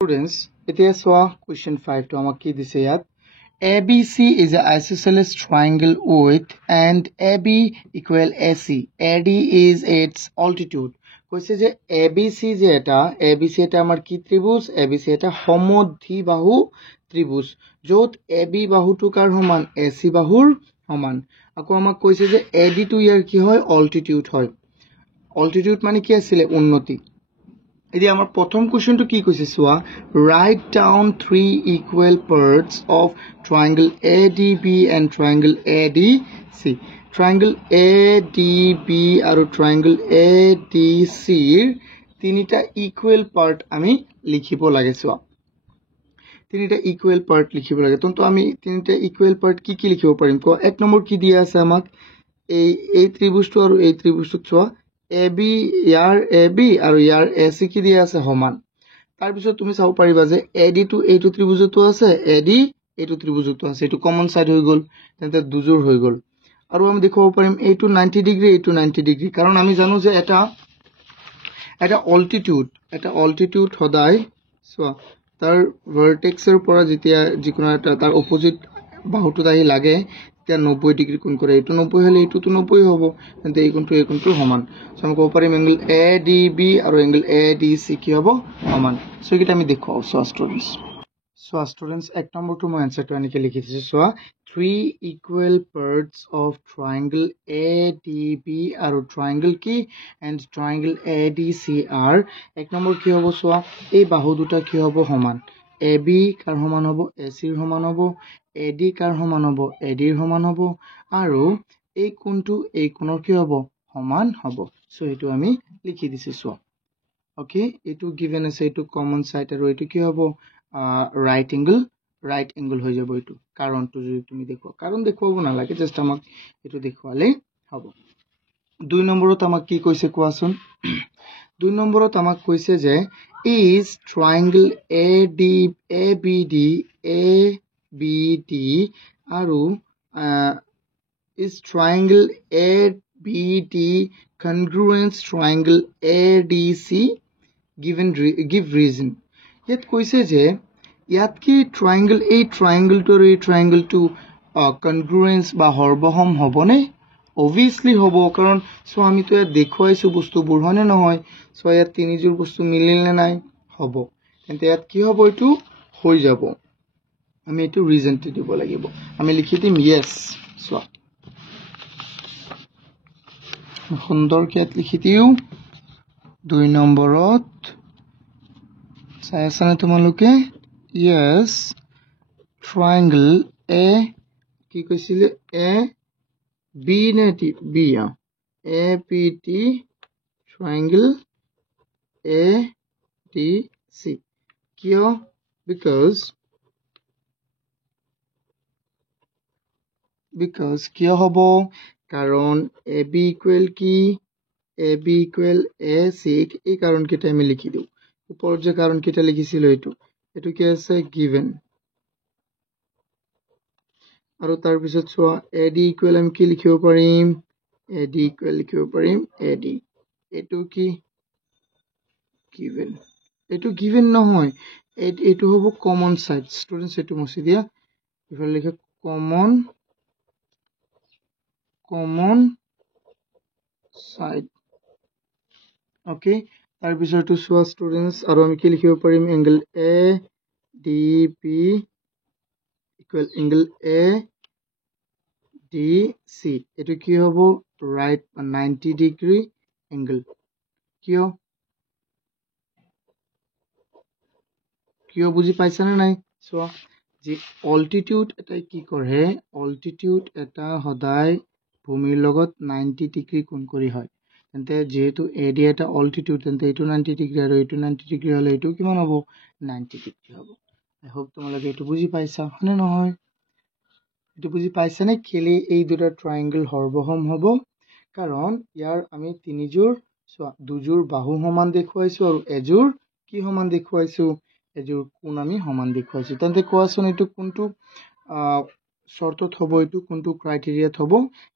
Students, এতিয়া চোৱা question 5 to আমাক কি দিছে ইয়াত ABC is an isosceles triangle with and AB equal AC. AD is its altitude. কৈছে যে ABC যে এটা ABC এটা আমাৰ কি ত্ৰিভুজ ABC এটা সমদ্বিবাহু ত্ৰিভুজ য'ত AB বাহুটো কাৰ সমান AC বাহুৰ সমান আকৌ আমাক কৈছে যে AD টো ইয়াৰ কি হয় altitude হয় altitude মানে কি আছিল উন্নতি এতিয়া আমাৰ প্ৰথম কোৱেশ্চনটো কি কৈছে সোৱা write down three equal parts of triangle ADB and triangle ADC triangle ADB আৰু triangle ADC তিনিটা equal part আমি লিখিব লাগে সোৱা তিনিটা equal part লিখিব লাগে তো আমি তিনিটা equal part কি লিখিব পাৰিম কো এক নম্বৰ কি দিয়া আছে আমাক এই ত্ৰিভুজটো আৰু এই ত্ৰিভুজটো সোৱা AB ইয়াৰ AB আৰু ইয়াৰ AC কি দিয়া আছে সমান তাৰ পিছত তুমি চাও পাৰিবা যে AD টো এইটো ত্ৰিভুজটো আছে AD এইটো ত্ৰিভুজটো আছে এটো কমন সাইড হৈ গল তেন্তে দুজোৰ হৈ গল আৰু আমি দেখাব পাৰিম এইটো 90 ডিগ্ৰী এইটো 90 ডিগ্ৰী কাৰণ আমি জানো যে এটা altitude সদায় সোৱা তাৰ ভাৰ্টেক্সৰ পৰা যেতিয়া যিকোনো এটা তাৰ অপোজিট বাহুটো আহি লাগে তেতিয়া 90 ডিগ্ৰী কোণ কৰে এইটো 90 হলে এইটোটো 90 হ'ব তেন্তে এই কোণটো সমান সো আমি ক'ব পাৰিম এংগল ADB আৰু এংগল ADC কি হ'ব সমান সো এটা আমি দেখুৱাও সো স্টুডেন্টস এক নম্বৰটো মই আনসাৰটো এনেকৈ লিখি দিছো so three equal parts of triangle ADB আৰু triangle কি and triangle ADC are এক নম্বৰ কি হ'ব সো এই বাহু দুটা কি হ'ব সমান AB কাৰ সমান হ'ব AC ৰ সমান হ'ব AD কাৰ সমান হ'ব AD ৰ সমান হ'ব আৰু এই কোণটো এই কোণৰ কি হ'ব সমান হ'ব সো এটো আমি লিখি দিছো সো ওকে এটো গিভেন আছে এটো কমন সাইড আৰু এটো কি হ'ব right angle হৈ যাব এটো কাৰণটো যদি তুমি দেখো কাৰণ দেখুৱাব না লাগে জাস্ট আমাক এটো দেখুৱালে হ'ব দুই নম্বৰত আমাক কি কৈছে কোৱাচোন দুই নম্বৰত আমাক কৈছে যে is triangle ABD আৰু is triangle ABD congruent triangle ADC give reason ইয়াত কৈছে যে ইয়াত কি triangle এই triangle টো এই triangle টো congruence বা হৰবহম হ'বনে obviously হ'ব কাৰণ সো আমি তো ইয়াত দেখুৱাইছো বস্তুবোৰ হয়নে নহয় সো ইয়াত তিনিজোৰ বস্তু মিলিলে নাই হ'ব তেন্তে ইয়াত কি হ'ব এটো হৈ যাব আমি এটো ৰিজনটো দিব লাগিব আমি লিখি দিম yes সো সুন্দৰ কিয়াত লিখি দিও দুই নম্বৰত চাই আছানে তোমালোকে yes triangle A কি কৈছিলে A B net B APT triangle ADC কিয় because কিয় হ'ব কাৰণ AB equal কি AB equal AC এই কাৰণ কেইটা আমি লিখি দিও ওপৰত যে কাৰণ কেইটা লিখিছিল এটো কি আছে given আৰু তাৰ পিছত চোৱা AD equal আমি কি লিখিব পাৰিম AD equal লিখিব পাৰিম AD এটো কি given নহয় এটো হ'ব কমন সাইড স্টুডেন্টস এটো মুছি দিয়া ইফালে লিখে কমন সাইড ওকে তাৰ পিছৰটো চোৱা স্টুডেন্টস আৰু আমি কি লিখিব পাৰিম angle ADB equal angle ADC এটো কি হ'ব right 90 degree angle কিয় বুজি পাইছা না নাই সো যে altitude এটা কি কৰে altitude এটা সদায় ভূমিৰ লগত 90 ডিগ্ৰী কোণ কৰি হয় তেন্তে যেহেতু AD এটা altitude তেন্তে এটো 90 ডিগ্ৰী আৰু এটো 90 ডিগ্ৰী হলে এটো কিমান হ'ব 90 ডিগ্ৰী হ'ব I hope তোমালোকে এটো বুজি পাইছা হনে নহয় এটো বুজি পাইছা নে কেলে এই দুটা ট্ৰায়াঙ্গল হৰবহম হ'ব কাৰণ ইয়াৰ আমি তিনিজোৰ দুজোৰ বাহু সমান দেখুৱাইছো আৰু এজোৰ কি সমান দেখুৱাইছো এজোৰ কোণ আমি সমান দেখুৱাইছো তেন্তে কোৱাচোন এটো কোনটো শৰ্তত হ'ব এটো কোনটো ক্ৰাইটেৰিয়াত হ'ব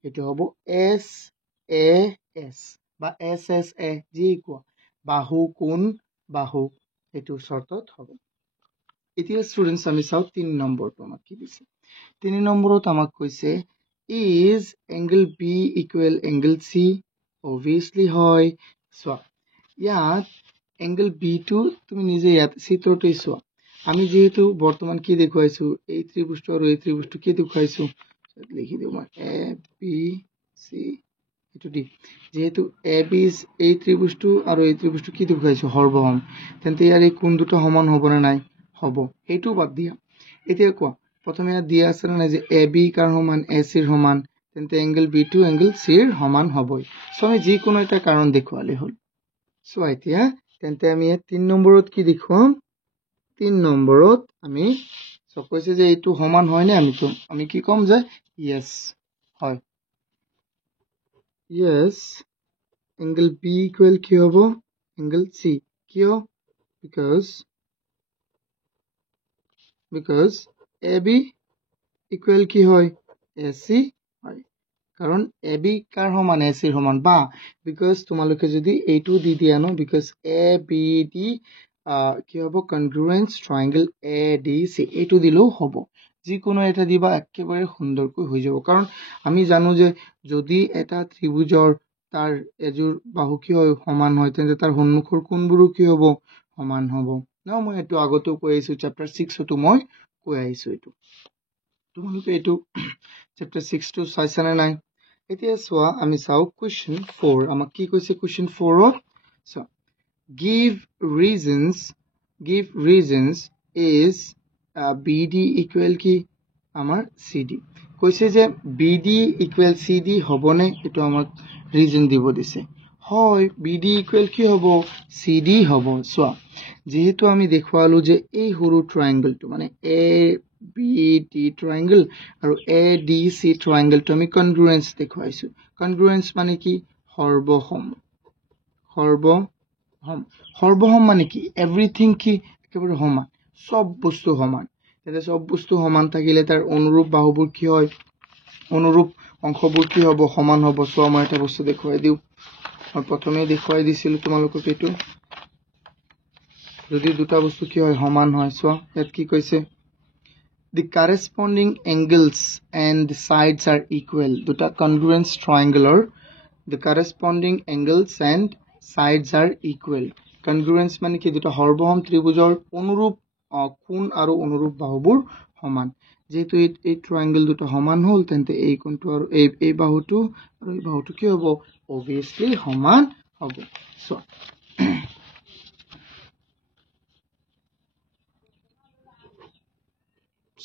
এটো হ'ব SAS বা SSA যি কোৱা বাহু কোণ বাহু এটো শৰ্তত হ'ব এতিয়া স্টুডেন্টস আমি চাও 3 নম্বৰটো আমাক কি দিছে 3 নম্বৰত আমাক কৈছে is angle B equal angle C obviously হয় চোৱা ইয়াত angle B টো তুমি নিজে ইয়াত চিত্ৰটোই চোৱা আমি যেহেতু বৰ্তমান কি দেখুৱাইছো এই ত্ৰিভুজটো আৰু এই ত্ৰিভুজটো কি দেখুৱাইছো লিখি দিও মই A B C এটো দি যেহেতু AB এই ত্ৰিভুজটো আৰু এই ত্ৰিভুজটো কি দেখুৱাইছো হৰবহম তেন্তে ইয়াৰ এই কোণ দুটো সমান হ'ব না নাই হ'ব এইটো বাদ দিয়া এতিয়া কোৱা প্ৰথমে দিয়া আছে না যে AB কাৰ সমান AC ৰ সমান তেন্তে এংগল B টো এংগল C ৰ সমান হ'বই সো আমি যি কোনো এটা কাৰণ দেখুৱালে হ'ল সো এতিয়া তেন্তে আমি 3 নম্বৰত কি দেখুৱাম 3 নম্বৰত আমি সব কৈছে যে এইটো সমান হয় নে আমি কি কম যে yes হয় yes angle B equal কি হ'ব angle C কিয় because AB equal কি হয় AC হয় কারণ AB কার সমান AC ৰ সমান বা because তোমালোকে যদি এইটো দি দিয়া ন because ABD কি হ'ব congruence triangle ADC এইটো দিলেও হ'ব যি কোনো এটা দিবা একেবাৰে সুন্দৰকৈ হৈ যাব কাৰণ আমি জানো যে যদি এটা ত্ৰিভুজৰ তাৰ এজোৰ বাহু কি হয় সমান হয় তেন্তে তাৰ সন্মুখৰ কোণবোৰো কি হ'ব সমান হ'ব ন মই এটো আগতে কৈ আছো চ্যাপ্টাৰ 6 তো মই কৈ আহিছো এটো তোমালোকে এটো চ্যাপ্টাৰ 6 তো চাইছানে নাই এতিয়া সোয়া আমি চাও কোৱেশ্চন 4 আমাক কি কৈছে question 4 to so give reasons is BD equal কি আমাৰ CD কৈছে যে BD equal CD হবনে এটো আমাক ৰিজন দিব দিছে হয় BD equal কি হ'ব CD হ'ব সোয়া যেহেতু আমি দেখুৱালো যে এই সৰু ট্ৰায়াঙ্গলটো মানে ABD triangle আৰু ADC triangle to আমি congruence দেখুৱাইছো congruence মানে কি হৰবহম মানে কি এভৰিথিং কি একেবাৰে সমান সব বস্তু সমান তেতে সব বস্তু সমান থাকিলে তাৰ অনুৰূপ বাহুবোৰ কি হয় অনুৰূপ অংশবোৰ কি হ'ব সমান হ'ব সো আমাৰ এটা বস্তু দেখুৱাই দিও মই প্ৰথমে দেখুৱাই দিছিল তোমালোকক এটো যদি দুটা বস্তু কি হয় সমান হয় সো ইয়াত কি কৈছে the corresponding angles and the sides are equal দুটা congruence triangle or the corresponding angles and sides are equal congruence মানে কি দুটা হৰবহম ত্ৰিভুজৰ অনুৰূপ কোণ আৰু অনুৰূপ বাহুবোৰ সমান যেহেতু এই ট্ৰায়াঙ্গল দুটো সমান হ'ল তেন্তে এই কোণটো আৰু এই বাহুটো আৰু এই বাহুটো কি হ'ব obviously সমান হ'ব সো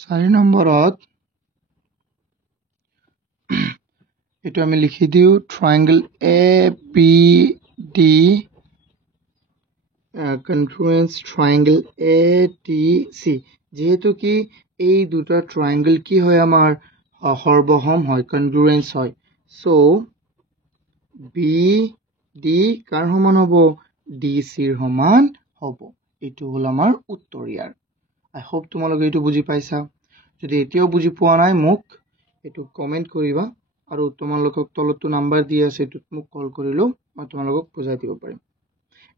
4 নম্বৰত এটো আমি লিখি দিও ট্ৰায়াঙ্গল ABD congruence triangle ADC যেহেতু কি এই দুটা ট্ৰায়াঙ্গল কি হয় আমাৰ হৰবহম হয় congruence হয় সো BD কাৰ সমান হ'ব DC ৰ সমান হ'ব এটো হল আমাৰ উত্তৰ ইয়াৰ আই হোপ তোমালোকে এটো বুজি পাইছা যদি এতিয়াও বুজি পোৱা নাই মোক এটো কমেন্ট কৰিবা আৰু তোমালোকক তলতো নাম্বাৰ দি আছে এটো মোক কল কৰিলো মই তোমালোকক বুজাই দিব পাৰিম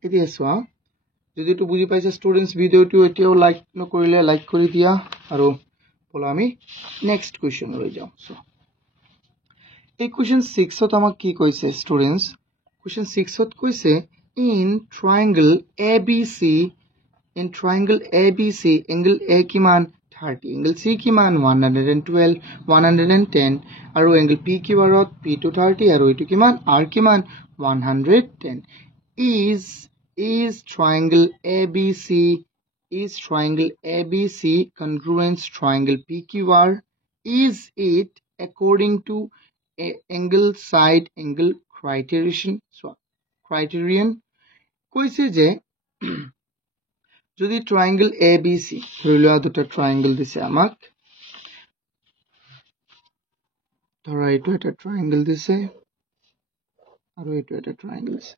এতিয়া চোৱা যদি এটো বুজি পাইছা স্টুডেন্টস ভিডিওটো এতিয়াও লাইক নকৰিলে লাইক কৰি দিয়া আৰু বলা আমি নেক্সট কোৱেশ্চন লৈ যাও সো এই কোৱেশ্চন 6 ত আমাক কি কৈছে স্টুডেন্টস কোৱেশ্চন 6 ত কৈছে in triangle ABC angle A কিমান 30 angle C কিমান 112 110 আৰু angle P কিবাৰত P to 30 আৰু এটো কিমান R কিমান 110 is triangle ABC congruence triangle PQR is it according to angle side angle criterion কৈছে যে যদি triangle ABC ধৰিলোৱা দুটা triangle দিছে আমাক ধৰা এইটো এটা triangle দিছে আৰু এইটো এটা triangle দিছে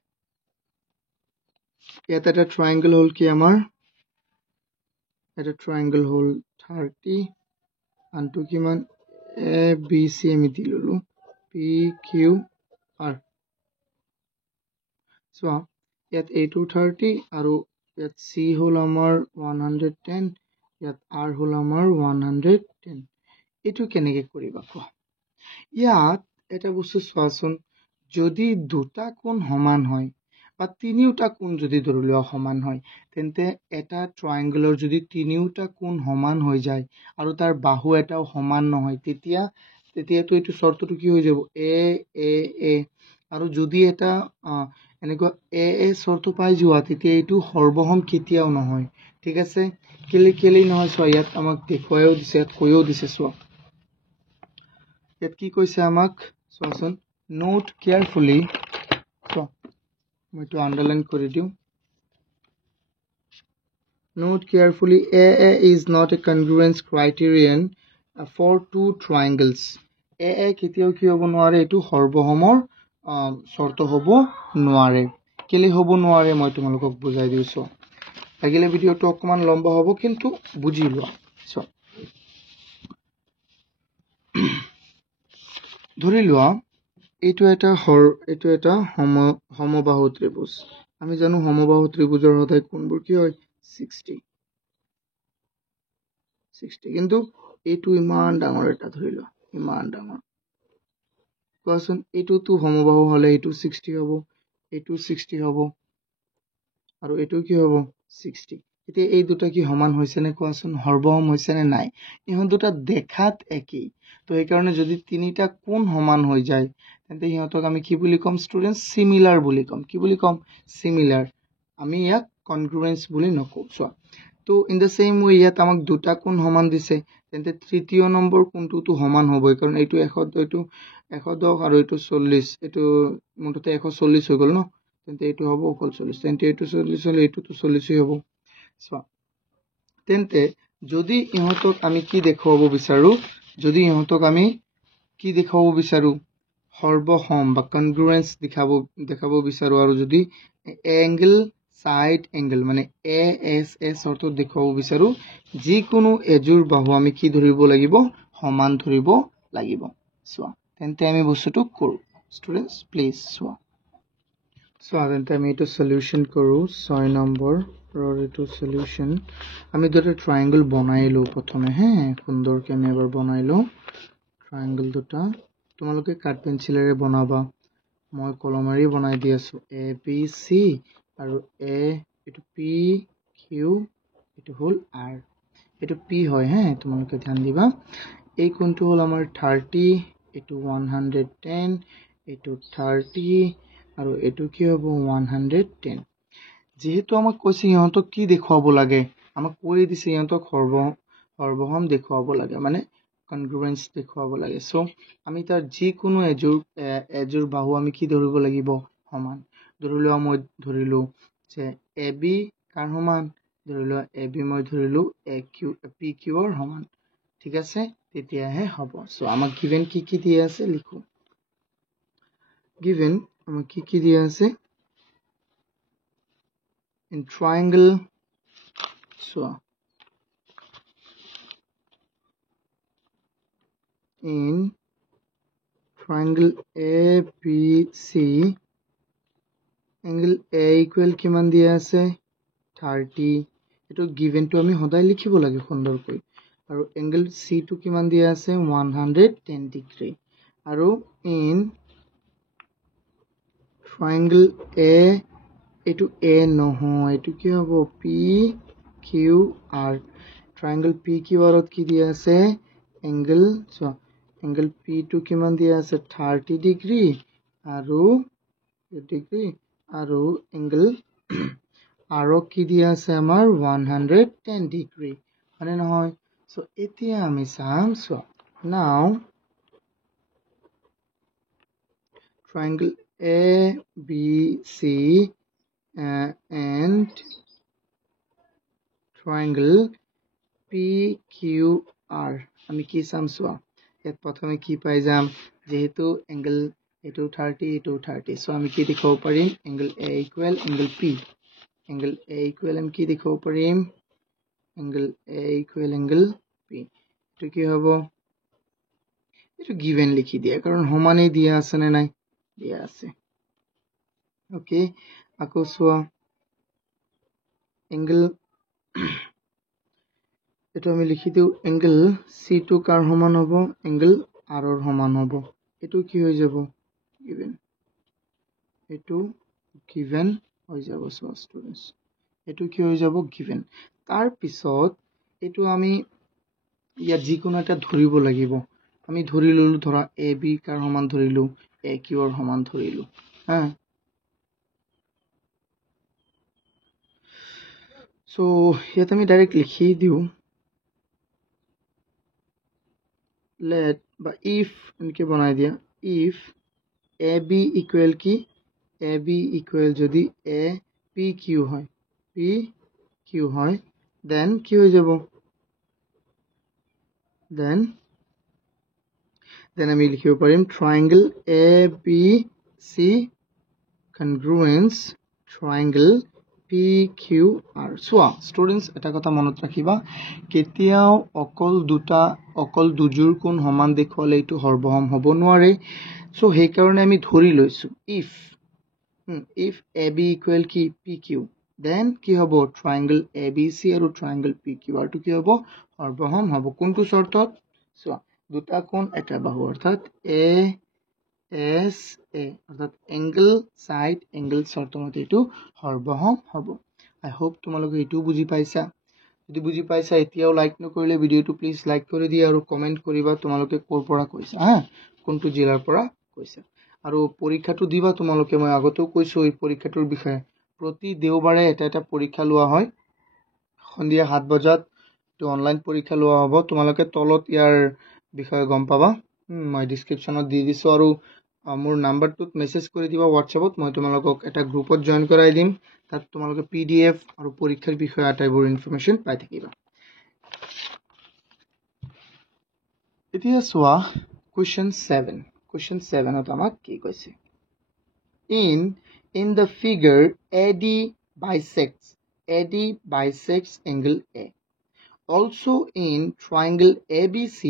ইয়াত এটা triangle হল কি আমাৰ এটা triangle হল 30 আনটো কিমান ABC আমি দিললো PQR সো ইয়াত A2 30 আৰু ইয়াত C হল আমাৰ 110 ইয়াত r হল আমাৰ 110 এটো কেনেকৈ কৰিবা কোৱা ইয়াত এটা বস্তু চোৱাচোন যদি দুটা কোণ সমান হয় বা তিনিওটা কোণ যদি ধৰি লোৱা সমান হয় তেন্তে এটা ট্ৰায়াঙ্গলৰ যদি তিনিওটা কোণ সমান হৈ যায় আৰু তাৰ বাহু এটাও সমান নহয় তেতিয়াতো এইটো চৰ্তটো কি হৈ যাব এ এ এ আৰু যদি এটা এনেকুৱা এ এ চৰ্ত পাই যোৱা তেতিয়া এইটো সৰ্বসম কেতিয়াও নহয় ঠিক আছে কেলেই নহয় চোৱা ইয়াত আমাক দেখুৱাইও দিছে ইয়াত কৈও দিছে চোৱা ইয়াত কি কৈছে আমাক চোৱাচোন নোট কেয়াৰফুলি চোৱা মই এইটো আন্ডাৰলাইন কৰি দিওঁ note carefully A is not a congruence criterion for two triangles এ কেতিয়াও কি হ'ব নোৱাৰে এইটো সৰ্বসমৰ শৰ্ত হ'ব নোৱাৰে কেলে হ'ব নোৱাৰে মই তোমালোকক বুজাই দিছো লাগিলে ভিডিওটো অকমান লম্বা হ'ব কিন্তু বুজি লোৱা চোৱা ধৰি লোৱা এইটো এটা সমবাহু ত্ৰিভুজ আমি জানো সমবাহু ত্ৰিভুজৰ সদায় কোণবোৰ কি হয় 60 কিন্তু এইটো ইমান ডাঙৰ এটা ধৰি লোৱা ইমান ডাঙৰ কোৱাচোন এইটোতো সমবাহু হলে এইটো 60 হ'ব এইটো 60 হ'ব আৰু এইটো কি হ'ব 60 এতিয়া এই দুটা কি সমান হৈছে নে কোৱাচোন সৰ্বসম হৈছে নে নাই ইহঁত দুটা দেখাত একেই তো এই কাৰণে যদি তিনিটা কোণ সমান হৈ যায় তেন্তে ইহঁতক আমি কি বুলি কম ষ্টুডেন্টস সিমিলাৰ বুলি কম কি বুলি কম সিমিলাৰ আমি ইয়াক কনগ্ৰুয়েন্স বুলি নকওঁ চোৱা তো ইন দ্য সেম ওয়ে ইয়াত আমাক দুটা কোণ সমান দিছে তেন্তে তৃতীয় নম্বৰ কোণটোতো সমান হ'বই কাৰণ এইটো 110 আৰু এইটো 40 এইটো মুঠতে 140 হৈ গ'ল ন তেন্তে এইটো হ'ব অকল 40 তেন্তে এইটো 40 হলে এইটোতো 40 হ'ব চোৱা তেন্তে যদি ইহঁতক আমি কি দেখুৱাব বিচাৰো সৰ্বসম বা কনগ্ৰুয়েন্স দেখাব বিচাৰো আৰু যদি এংগল সাইড এংগল মানে এ এস এস অৰ্থ দেখুৱাব বিচাৰো যিকোনো এজোৰ বাহু আমি কি ধৰিব লাগিব সমান ধৰিব লাগিব চোৱা তেন্তে আমি বস্তুটো কৰো ষ্টুডেন্টস প্লিজ চোৱা তেন্তে আমি এইটো সলিউশন কৰো 6 নম্বৰ এইটো সলিউশন আমি দুটা ট্ৰায়াঙ্গল বনাইলো প্ৰথমে সুন্দৰকে আমি এবাৰ বনাইলো ট্ৰায়াঙ্গল দুটা তোমালোকে কাট পেন্সিলেৰে বনাবা মই কলমেৰে বনাই দি আছো এ বি সি আৰু এ এইটো পি কিউ এইটো হল আৰ এইটো পি হয় তোমালোকে ধ্যান দিবা এই কোণটো হল আমাৰ 30 এইটো 110 এইটো 30 আৰু এইটো কি হ'ব 110 যেহেতু আমাক কৈছে ইহঁতক কি দেখুৱাব লাগে আমাক কৈ দিছে ইহঁতক সৰ্বসম দেখুৱাব লাগে মানে কনগ্ৰুয়েন্স দেখুৱাব লাগে সো আমি তাৰ যিকোনো এজোৰ বাহু আমি কি ধৰিব লাগিব সমান ধৰিলো মই ধৰিলো যে এ বি কাৰ সমান ধৰিলো এ বি মই ধৰিলো এ কিউ পি কিউৰ সমান ঠিক আছে তেতিয়াহে হ'ব সো আমাক গিভেন কি দিয়া আছে লিখো গিভেন আমাক কি দিয়া আছে in triangle so in triangle ABC angle A equal কিমান দিয়া আছে 30 এটো given to আমি সদায় লিখিব লাগে সুন্দৰকৈ আৰু angle C টো কিমান দিয়া আছে 110 degree আৰু in triangle A এইটো A নহয় এইটো কি হ'ব P Q R triangle P Q R ত কি দিয়া আছে angle P টো কিমান দিয়া আছে 30 degree আৰু angle R কি দিয়া আছে আমাৰ 110 degree মানে নহয় সো এতিয়া আমি চাম so now triangle A B C and triangle PQR আমি কি চাম সোয়া ইয়াত প্ৰথমে কি পাই যাম যেহেতু এংগল এটো 30 এটো 30 সো আমি কি দেখাব পাৰিম angle A equal angle P angle A equal আমি কি দেখাব পাৰিম angle A equal angle P এটো কি হ'ব এটো গিভেন লিখি দিয়া কাৰণ সমানে দিয়া আছে নে নাই দিয়া আছে ওকে আকৌ সোয়া angle এটা আমি লিখি দিও এঙ্গেল সি টু কার সমান হ'ব এঙ্গেল আর ৰ সমান হ'ব এটো কি হৈ যাব গিভেন এটো গিভেন হৈ যাব সো স্টুডেন্টস এটো কি হৈ যাব গিভেন তাৰ পিছত এটো আমি ইয়াত যিকোনো এটা ধৰিব লাগিব আমি ধৰি ললো ধৰা এ বি কাৰ সমান ধৰিলো এ কিউ ৰ সমান ধৰিলো হা সো ইয়াত আমি ডাইৰেক্ট লিখি দিও let বা if এনেকে বনাই দিয়া if ab equal কি ab equal যদি a p q হয় p q হয় then কি হৈ যাব then আমি লিখিব পাৰিম triangle abc congruence triangle PQR সোয়া স্টুডেন্টস এটা কথা মনত ৰাখিবা কেতিয়াও অকল দুজোৰ কোণ সমান দেখুৱালে এইটো হৰবহম হ'ব নোৱাৰে সো সেই কাৰণে আমি ধৰি লৈছো if AB equal কি PQ then কি হ'ব triangle ABC আৰু triangle PQR টো কি হ'ব হৰবহম হ'ব কোনটো শৰ্তত সোয়া দুটা কোণ এটা বাহু অৰ্থাৎ ASA অৰ্থাৎ এঙ্গেল সাইড এঙ্গেল শৰ্তমতে এটো হৰবহম হ'ব আই হোপ তোমালোকে এটো বুজি পাইছা যদি বুজি পাইছা এতিয়াও লাইক নকৰিলে ভিডিওটো প্লিজ লাইক কৰি দিয়া আৰু কমেন্ট কৰিবা তোমালোকে কৰ পৰা কৈছা হা কোনটো জিলাৰ পৰা কৈছা আৰু পৰীক্ষাটো দিবা তোমালোকে মই আগতেও কৈছো এই পৰীক্ষাটোৰ বিষয়ে প্ৰতি দেওবাৰে এটা পৰীক্ষা লোৱা হয় সন্ধিয়া 7 বজাত তো অনলাইন পৰীক্ষা লোৱা হ'ব তোমালোকে তলত ইয়াৰ বিষয়ে গম পাবা মই ডেসক্ৰিপচনত দি দিছো আৰু মোৰ নাম্বাৰটোত মেসেজ কৰি দিবা WhatsAppত মই তোমালোকক এটা গ্ৰুপত জয়েন কৰাই দিম তাত তোমালোকে PDF আৰু পৰীক্ষাৰ বিষয়ে আটাইবোৰ ইনফৰমেশন পাই থাকিবা এতিয়া সোৱা question 7 ত আমাক কি কৈছে in the figure AD bisects angle A also in triangle ABC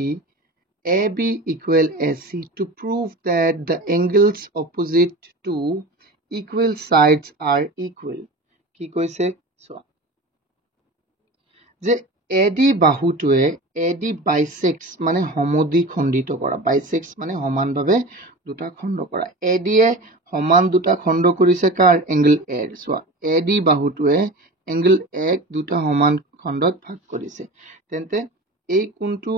AB equal AC to prove that the angles opposite to equal sides are equal কি কৈছে so যে AD বাহুটোৱে AD bisects মানে সমদ্বি খণ্ডিত কৰা bisects মানে সমানভাৱে দুটা খণ্ড কৰা AD এ সমান দুটা খণ্ড কৰিছে কাৰ এঙ্গেল A so AD বাহুটোৱে এঙ্গেল A দুটা সমান খণ্ডত ভাগ কৰিছে তেন্তে এই কোণটো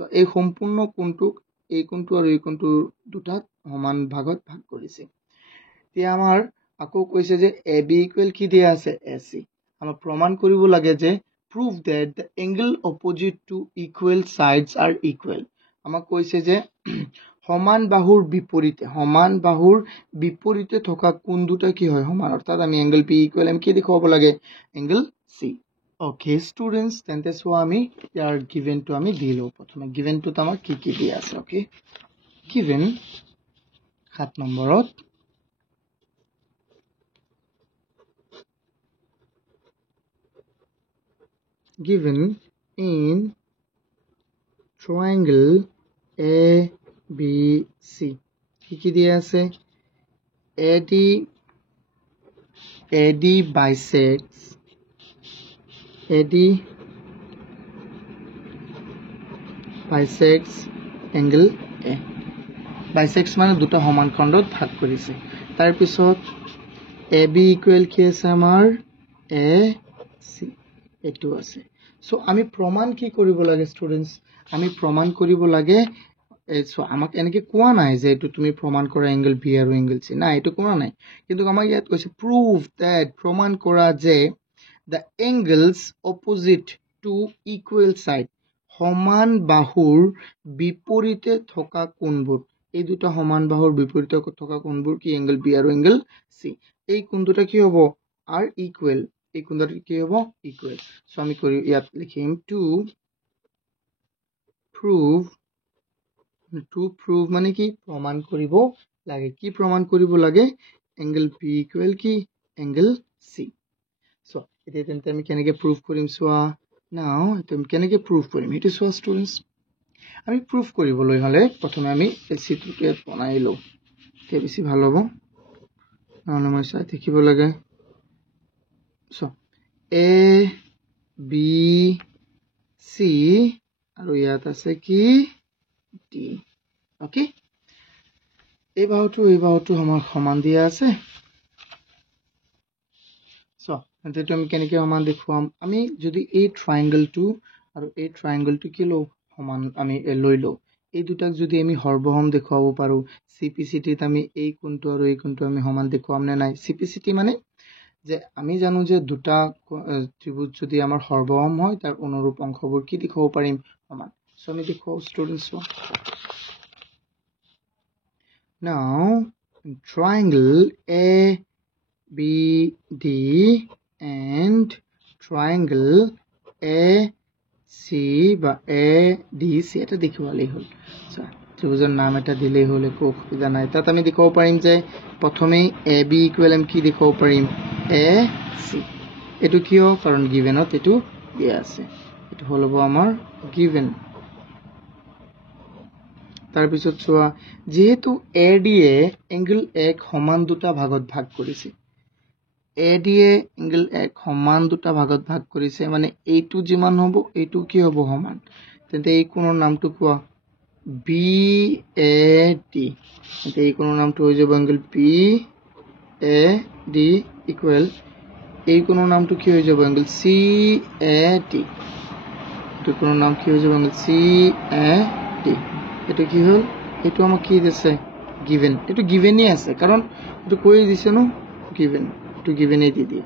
সো এই সম্পূৰ্ণ কোণটোক এই কোণটো আৰু এই কোণটো দুটা সমান ভাগত ভাগ কৰিছে এতিয়া আমাৰ আকৌ কৈছে যে AB ইকুৱেল কি দিয়া আছে AC আমাৰ প্ৰমাণ কৰিব লাগে যে prove that the angle opposite to equal sides are equal আমাক কৈছে যে সমান বাহুৰ বিপৰীতে থকা কোণ দুটা কি হয় সমান অৰ্থাৎ আমি এঙ্গেল P ইকুৱেল আমি কি দেখুৱাব লাগে এঙ্গেল C Okay, students, তেন্তে সো আমি ইয়াৰ given to আমি দিলো প্ৰথমে given to আমাক কি দিয়া আছে okay given 7 নম্বৰত given in triangle ABC কি দিয়া আছে AD bisects angle A bisects মানে দুটা সমান খণ্ডত ভাগ কৰিছে তাৰ পিছত AB ইকুৱেল কি আছে আমাৰ AC এটো আছে সো আমি প্ৰমাণ কি কৰিব লাগে স্টুডেন্টস আমি প্ৰমাণ কৰিব লাগে সো আমাক এনেকে কোৱা নাই যে এটো তুমি প্ৰমাণ কৰা এঙ্গেল B আৰু এঙ্গেল C না এটো কোৱা নাই কিন্তু আমাক ইয়াত কৈছে prove that প্ৰমাণ কৰা যে the angles opposite to equal side সমান বাহুৰ বিপৰীতে থকা কোণবোৰ এই দুটা সমান বাহুৰ বিপৰীতে থকা কোণবোৰ কি এঙ্গেল B আৰু এঙ্গেল C এই কোণ দুটা কি হ'ব are equal এই কোণ দুটা কি হ'ব equal সো আমি কৰি ইয়াত লিখিম to prove মানে কি প্ৰমাণ কৰিব লাগে কি প্ৰমাণ কৰিব লাগে এঙ্গেল P ইকুৱেল কি এঙ্গেল C সো এতিয়া তেন্তে আমি কেনেকৈ প্ৰুভ কৰিম সোৱা নাও তুমি কেনেকৈ প্ৰুভ কৰিম এটো সোৱা স্টুডেন্টস আমি প্ৰুভ কৰিবলৈ হলে প্ৰথমে আমি এলচিটো বনাই লও তে বেছি ভাল হ'ব নহলে মই চাই থাকিব লাগে সো A B C সি আৰু ইয়াত আছে কি ডি ওকে এই বাহুটো আমাৰ সমান দিয়া আছে সো এতিয়াটো আমি কেনেকৈ সমান দেখুৱাম আমি যদি এই ট্ৰায়াঙ্গলটো আৰু এই ট্ৰায়াঙ্গলটো কি লও সমান আমি লৈ লও এই দুটাক যদি আমি হৰবহম দেখুৱাব পাৰো সিপিসিটিত আমি এই কোণটো আৰু এই কোণটো আমি সমান দেখুৱাম নে নাই সিপিসিটি মানে যে আমি জানো যে দুটা ত্ৰিভুজ যদি আমাৰ হৰবহম হয় তাৰ অনুৰূপ অংশবোৰ কি দেখুৱাব পাৰিম সমান সো আমি দেখুৱাও students now triangle ABD and triangle AC বা ADC এটা দেখিবলৈ হল ত্ৰিভুজৰ নাম এটা দিলেই হল একো অসুবিধা নাই তাত আমি দেখাব পাৰিম যে প্ৰথমে AB ইকুৱেল কি দেখাব পাৰিম AC এটো কিয় কাৰণ গিভেনত এটো দিয়া আছে এটো হলব আমাৰ গিভেন তাৰ পিছত চোৱা যেহেতু AD এ এংগল এক সমান দুটা ভাগত ভাগ কৰিছে AD এ এংগল এক সমান দুটা ভাগত ভাগ কৰিছে মানে এইটো যিমান হ'ব এইটো কি হ'ব সমান তেন্তে এই কোণৰ নামটো কোৱা BAD তেন্তে এই কোণৰ নামটো হৈ যাব এংগল BAD ইকুৱেল এই কোণৰ নামটো কি হৈ যাব এংগল CAD এইটো কোণৰ নাম কি হৈ যাব এংগল CAD এটো কি হল এটো আমাক কি দিছে গিভেন এটো গিভেনই আছে কাৰণ এটো কৈ দিছে ন গিভেন এটো গিভেনই দি দিয়া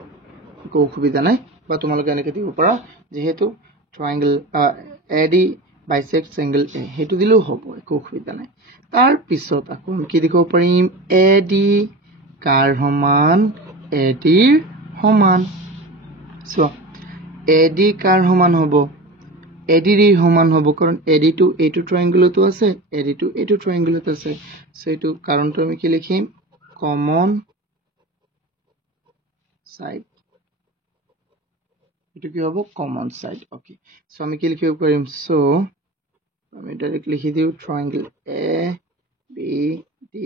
একো অসুবিধা নাই বা তোমালোকে এনেকৈ দিব পাৰা যেহেতু ট্ৰায়াঙ্গল AD bisects angle A হেতু দিলেও হ'ব একো অসুবিধা নাই তাৰ পিছত আকৌ আমি কি দেখাব পাৰিম AD কাৰ সমান AD ৰ সমান সো AD কাৰ সমান হ'ব AD ৰ সমান হ'ব কাৰণ AD টো এইটো ট্ৰায়াঙ্গলতো আছে AD টো এইটো ট্ৰায়াঙ্গলত আছে সো এইটো কাৰণটো আমি কি লিখিম কমন সাইড এটো কি হ'ব কমন সাইড ওকে সো আমি কি লিখিব পাৰিম সো আমি ডাইরেক্ট লিখি দিও triangle ABD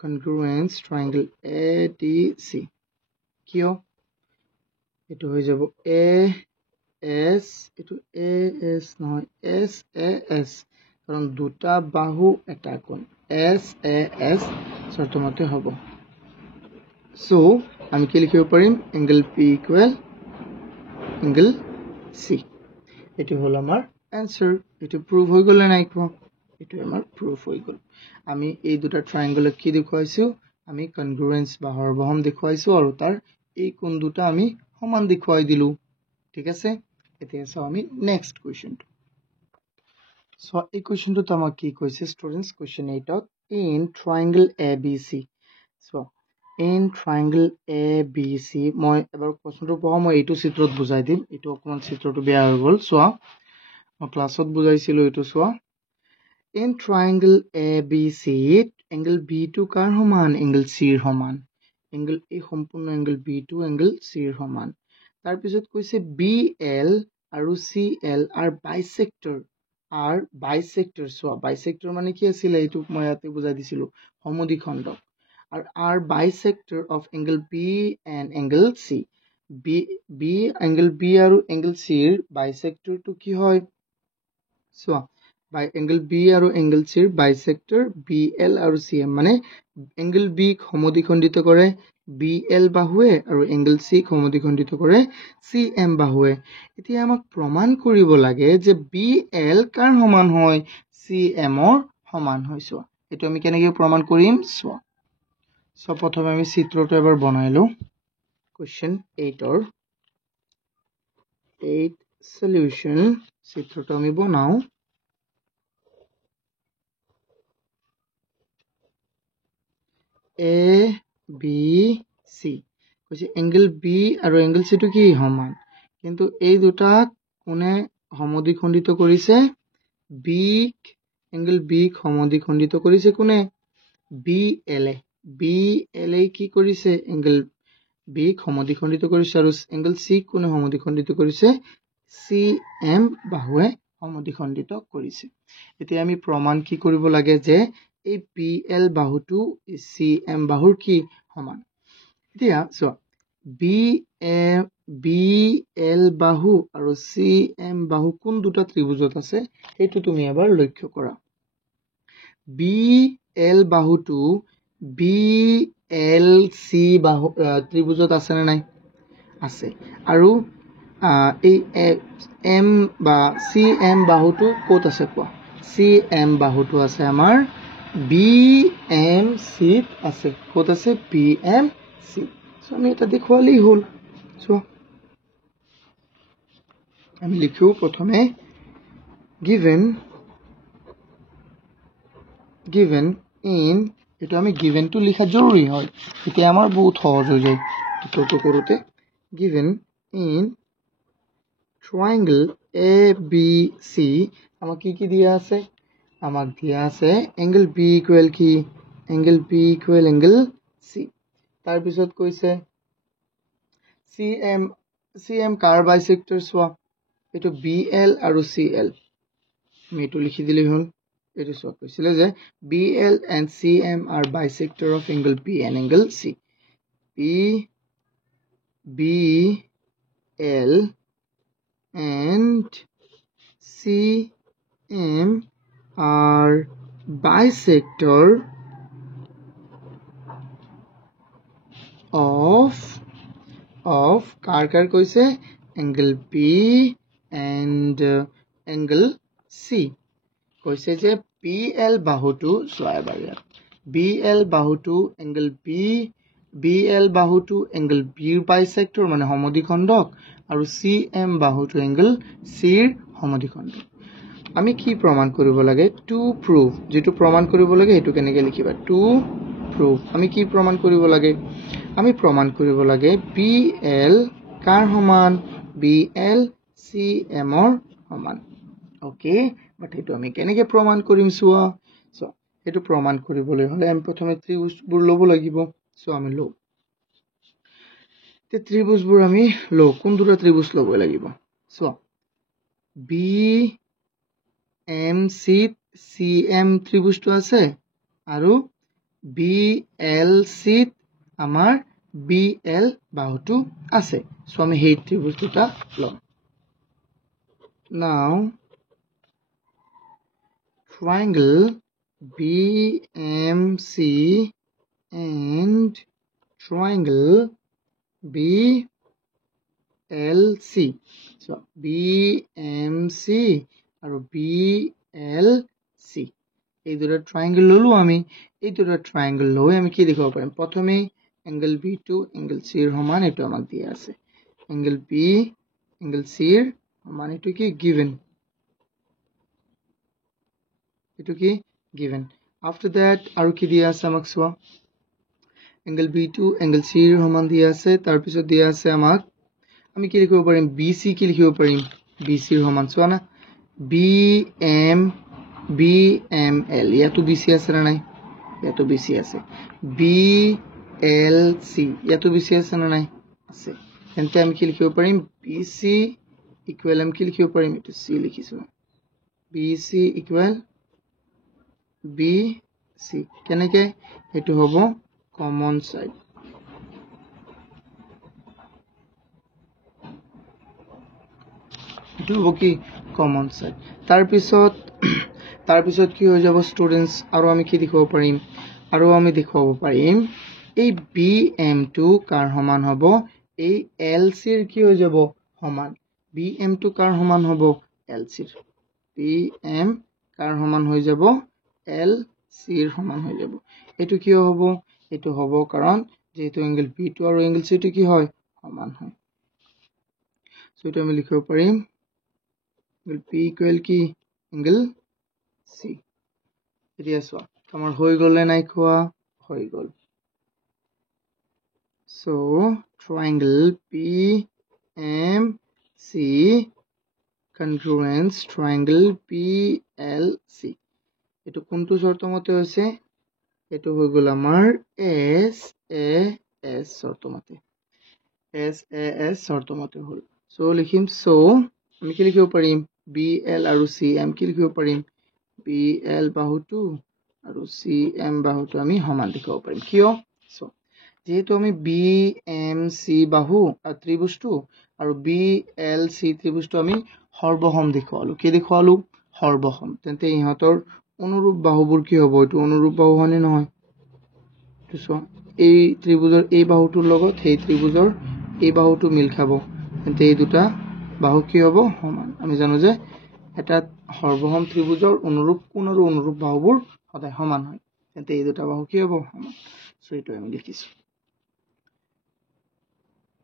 congruence triangle ADC কিয় এটো হৈ যাব AS এটো AS নহয় SAS কারণ দুটা বাহু এটা কোণ SAS শর্তমতে হ'ব সো আমি কি লিখিব পাৰিম angle P equal angle C এটো হল আমাৰ आंसर এটো প্ৰুফ হৈ গল না কোৱা এটো আমাৰ প্ৰুফ হৈ গল আমি এই দুটা ট্ৰায়াঙ্গল কি দেখুৱাইছো আমি কনগ্ৰুয়েন্স বা হৰবহম দেখুৱাইছো আৰু তাৰ এই কোণ দুটা আমি সমান দেখুৱাই দিলু ঠিক আছে এতিয়া সো আমি নেক্সট কোৱেশ্চন সো এই কোৱেশ্চনটো আমাক কি কৈছে students question 8 to in ট্ৰায়াঙ্গল ABC so in triangle ABC মই এবাৰ কোৱেশ্চনটো পঢ়া মই এইটো চিত্ৰত বুজাই দিম এইটো অকমান চিত্ৰটো বেয়া হৈ গল সোৱা মই ক্লাছত বুজাইছিলো এইটো সোৱা in triangle ABC angle B2 কাৰ সমান angle C ৰ সমান angle A সম্পূৰ্ণ angle B2 angle C ৰ সমান তাৰ পিছত কৈছে BL আৰু CL are bisector সোৱা bisector মানে কি আছিল এইটো মই ইয়াতে বুজাই দিছিলো সমদ্বিখণ্ডক are bisector of angle B and angle C. Angle B আৰু angle C ৰ bisector to কি হয়? So, by angle B আৰু angle C ৰ bisector BL আৰু CM মানে angle B সমদ্বিখণ্ডিত কৰে BL বাহুৱে আৰু angle C সমদ্বিখণ্ডিত কৰে CM বাহুৱে এতিয়া আমাক প্ৰমাণ কৰিব লাগে যে BL কাৰ সমান হয় CM ৰ সমান হয় so এটো আমি কেনেকৈ প্ৰমাণ কৰিম so সো প্ৰথমে আমি চিত্ৰটো এবাৰ বনাইলো কোৱেশ্চন 8 ৰ 8 সলিউশন চিত্ৰটো আমি বনাও A B C কৈছে এংগল B আৰু এংগল C টো কি সমান কিন্তু এই দুটা কোনে সমদ্বিখণ্ডিত কৰিছে B এংগল B সমদ্বিখণ্ডিত কৰিছে কোনে BL কি কৰিছে এংগল B সমদ্বিখণ্ডিত কৰিছে আৰু এংগল C কোনে সমদ্বিখণ্ডিত কৰিছে CM বাহুৱে সমদ্বিখণ্ডিত কৰিছে এতিয়া আমি প্ৰমাণ কি কৰিব লাগে যে এই BL বাহুটো CM বাহুৰ কি সমান এতিয়া চোৱা বি এল বাহু আৰু চি এম বাহু কোন দুটা ত্ৰিভুজত আছে সেইটো তুমি এবাৰ লক্ষ্য কৰা বি এল বাহুটো বি এল চি বাহু ত্ৰিভুজত আছে নে নাই আছে আৰু এই এম বা চি এম বাহুটো ক'ত আছে কোৱা চি এম বাহুটো আছে আমাৰ বি এম চি আছে ক'ত আছে বি এম চি সো আমি এটা দেখুৱালেই হ'ল সো আমি লিখো প্ৰথমে given in এটা আমি given to লিখা জৰুৰী হয় এটা আমাৰ বহুত সহজ হৈ যায় তো কৰোতে given in triangle ABC আমাক কি দিয়া আছে আমাক দিয়া আছে angle B equal কি angle B equal angle C তাৰ পিছত কৈছে CM কাৰ বাইসেক্টৰ সোয়া এটো BL আৰু CL আমি এটো লিখি দিলে হল এটো সোয়া কৈছিলে যে BL and CM are bisector of angle B and angle C BL and CM are bisector of car কৈছে angle B and angle C কৈছে যে BL বাহুটো সোয়াবাৰিয়া BL বাহুটো angle BL বাহুটো angle B ৰ বাইসেক্টৰ মানে সমদ্বিখণ্ডক আৰু CM বাহুটো angle C ৰ সমদ্বিখণ্ডক আমি কি প্ৰমাণ কৰিব লাগে টু প্ৰুভ যেটো প্ৰমাণ কৰিব লাগে এটো কেনেকৈ লিখিবা টু প্ৰুভ আমি কি প্ৰমাণ কৰিব লাগে আমি প্ৰমাণ কৰিব লাগে BL কাৰ সমান BL CM ৰ সমান ওকে বাট এটো আমি কেনেকৈ প্ৰমাণ কৰিম সোয়া সো এটো প্ৰমাণ কৰিবলৈ হলে আমি প্ৰথমে ত্ৰিভুজবোৰ লব লাগিব সো আমি লও তে ত্ৰিভুজবোৰ আমি লও কোন দুটা ত্ৰিভুজ লব লাগিব সো BMC CM ত্ৰিভুজটো আছে আৰু BLC আমাৰ BL বাহুটো আছে সো আমি হেই ত্ৰিভুজ দুটা লম now triangle BMC and triangle BLC so BMC আৰু BLC এই দুটা ট্ৰায়াঙ্গেল ললো আমি এই দুটা ট্ৰায়াঙ্গেল লৈ আমি কি দেখাব পাৰিম প্ৰথমে angle B to angle C ৰ সমান এটো আমাক দিয়া আছে angle B angle C ৰ সমান এটো কি given এটো কি given after that আৰু কি দিয়া আছে আমাক সোয়া angle B to angle C ৰ সমান দিয়া আছে তাৰ পিছত দিয়া আছে আমাক আমি কি লিখিব পাৰিম BC কি লিখিব পাৰিম BC ৰ সমান সোয়া না BML ইয়াতো BC আছে না নাই ইয়াতো BC আছে BLC ইয়াতো BC আছে না নাই আছে তেন্তে আমি কি লিখিব পাৰিম BC equal আমি কি লিখিব পাৰিম এটো C লিখিছো BC equal BC কেনেকে এটো হ'ব কমন সাইড এটো হ'ব কি কমন সাইড তাৰ পিছত কি হৈ যাব স্টুডেন্টস আৰু আমি কি দেখাব পাৰিম আৰু আমি দেখাব পাৰিম এই BM2 কাৰ সমান হ'ব এই LC ৰ কি হৈ যাব সমান BM2 কাৰ সমান হ'ব LC ৰ BM কাৰ সমান হৈ যাব LC ৰ সমান হৈ যাব এটো কি হ'ব এটো হ'ব কাৰণ যেটো angle B2 আৰু angle C2 কি হয় সমান হয় সো এটা আমি লিখিব পাৰিম angle P equal কি angle C এতিয়া সোয়া আমাৰ হৈ গলে নাই কোৱা হৈ গল so triangle PMC congruence triangle PLC এটো কোনটো শর্ত মতে হৈছে এটো হৈ গল আমাৰ SAS শৰ্ত মতে SAS শৰ্ত মতে হল so লিখিম so আমি কি লিখিব পাৰিম BL আৰু CM কি লিখিব পাৰিম BL বাহুটো আৰু CM বাহুটো আমি সমান দেখাব পাৰিম কিয় so যেহেতু আমি বি এম চি বাহু ত্ৰিভুজটো আৰু বি এল চি ত্ৰিভুজটো আমি সৰ্বসম দেখুৱালো কি দেখুৱালো সৰ্বসম তেন্তে ইহঁতৰ অনুৰূপ বাহুবোৰ কি হ'ব এইটো অনুৰূপ বাহু হয়নে নহয় এই ত্ৰিভুজৰ এই বাহুটোৰ লগত সেই ত্ৰিভুজৰ এই বাহুটো মিল খাব তেন্তে এই দুটা বাহু কি হ'ব সমান আমি জানো যে এটা সৰ্বসম ত্ৰিভুজৰ অনুৰূপ কোণ আৰু অনুৰূপ বাহুবোৰ সদায় সমান হয় তেন্তে এই দুটা বাহু কি হ'ব সমান সো এইটো আমি লিখিছো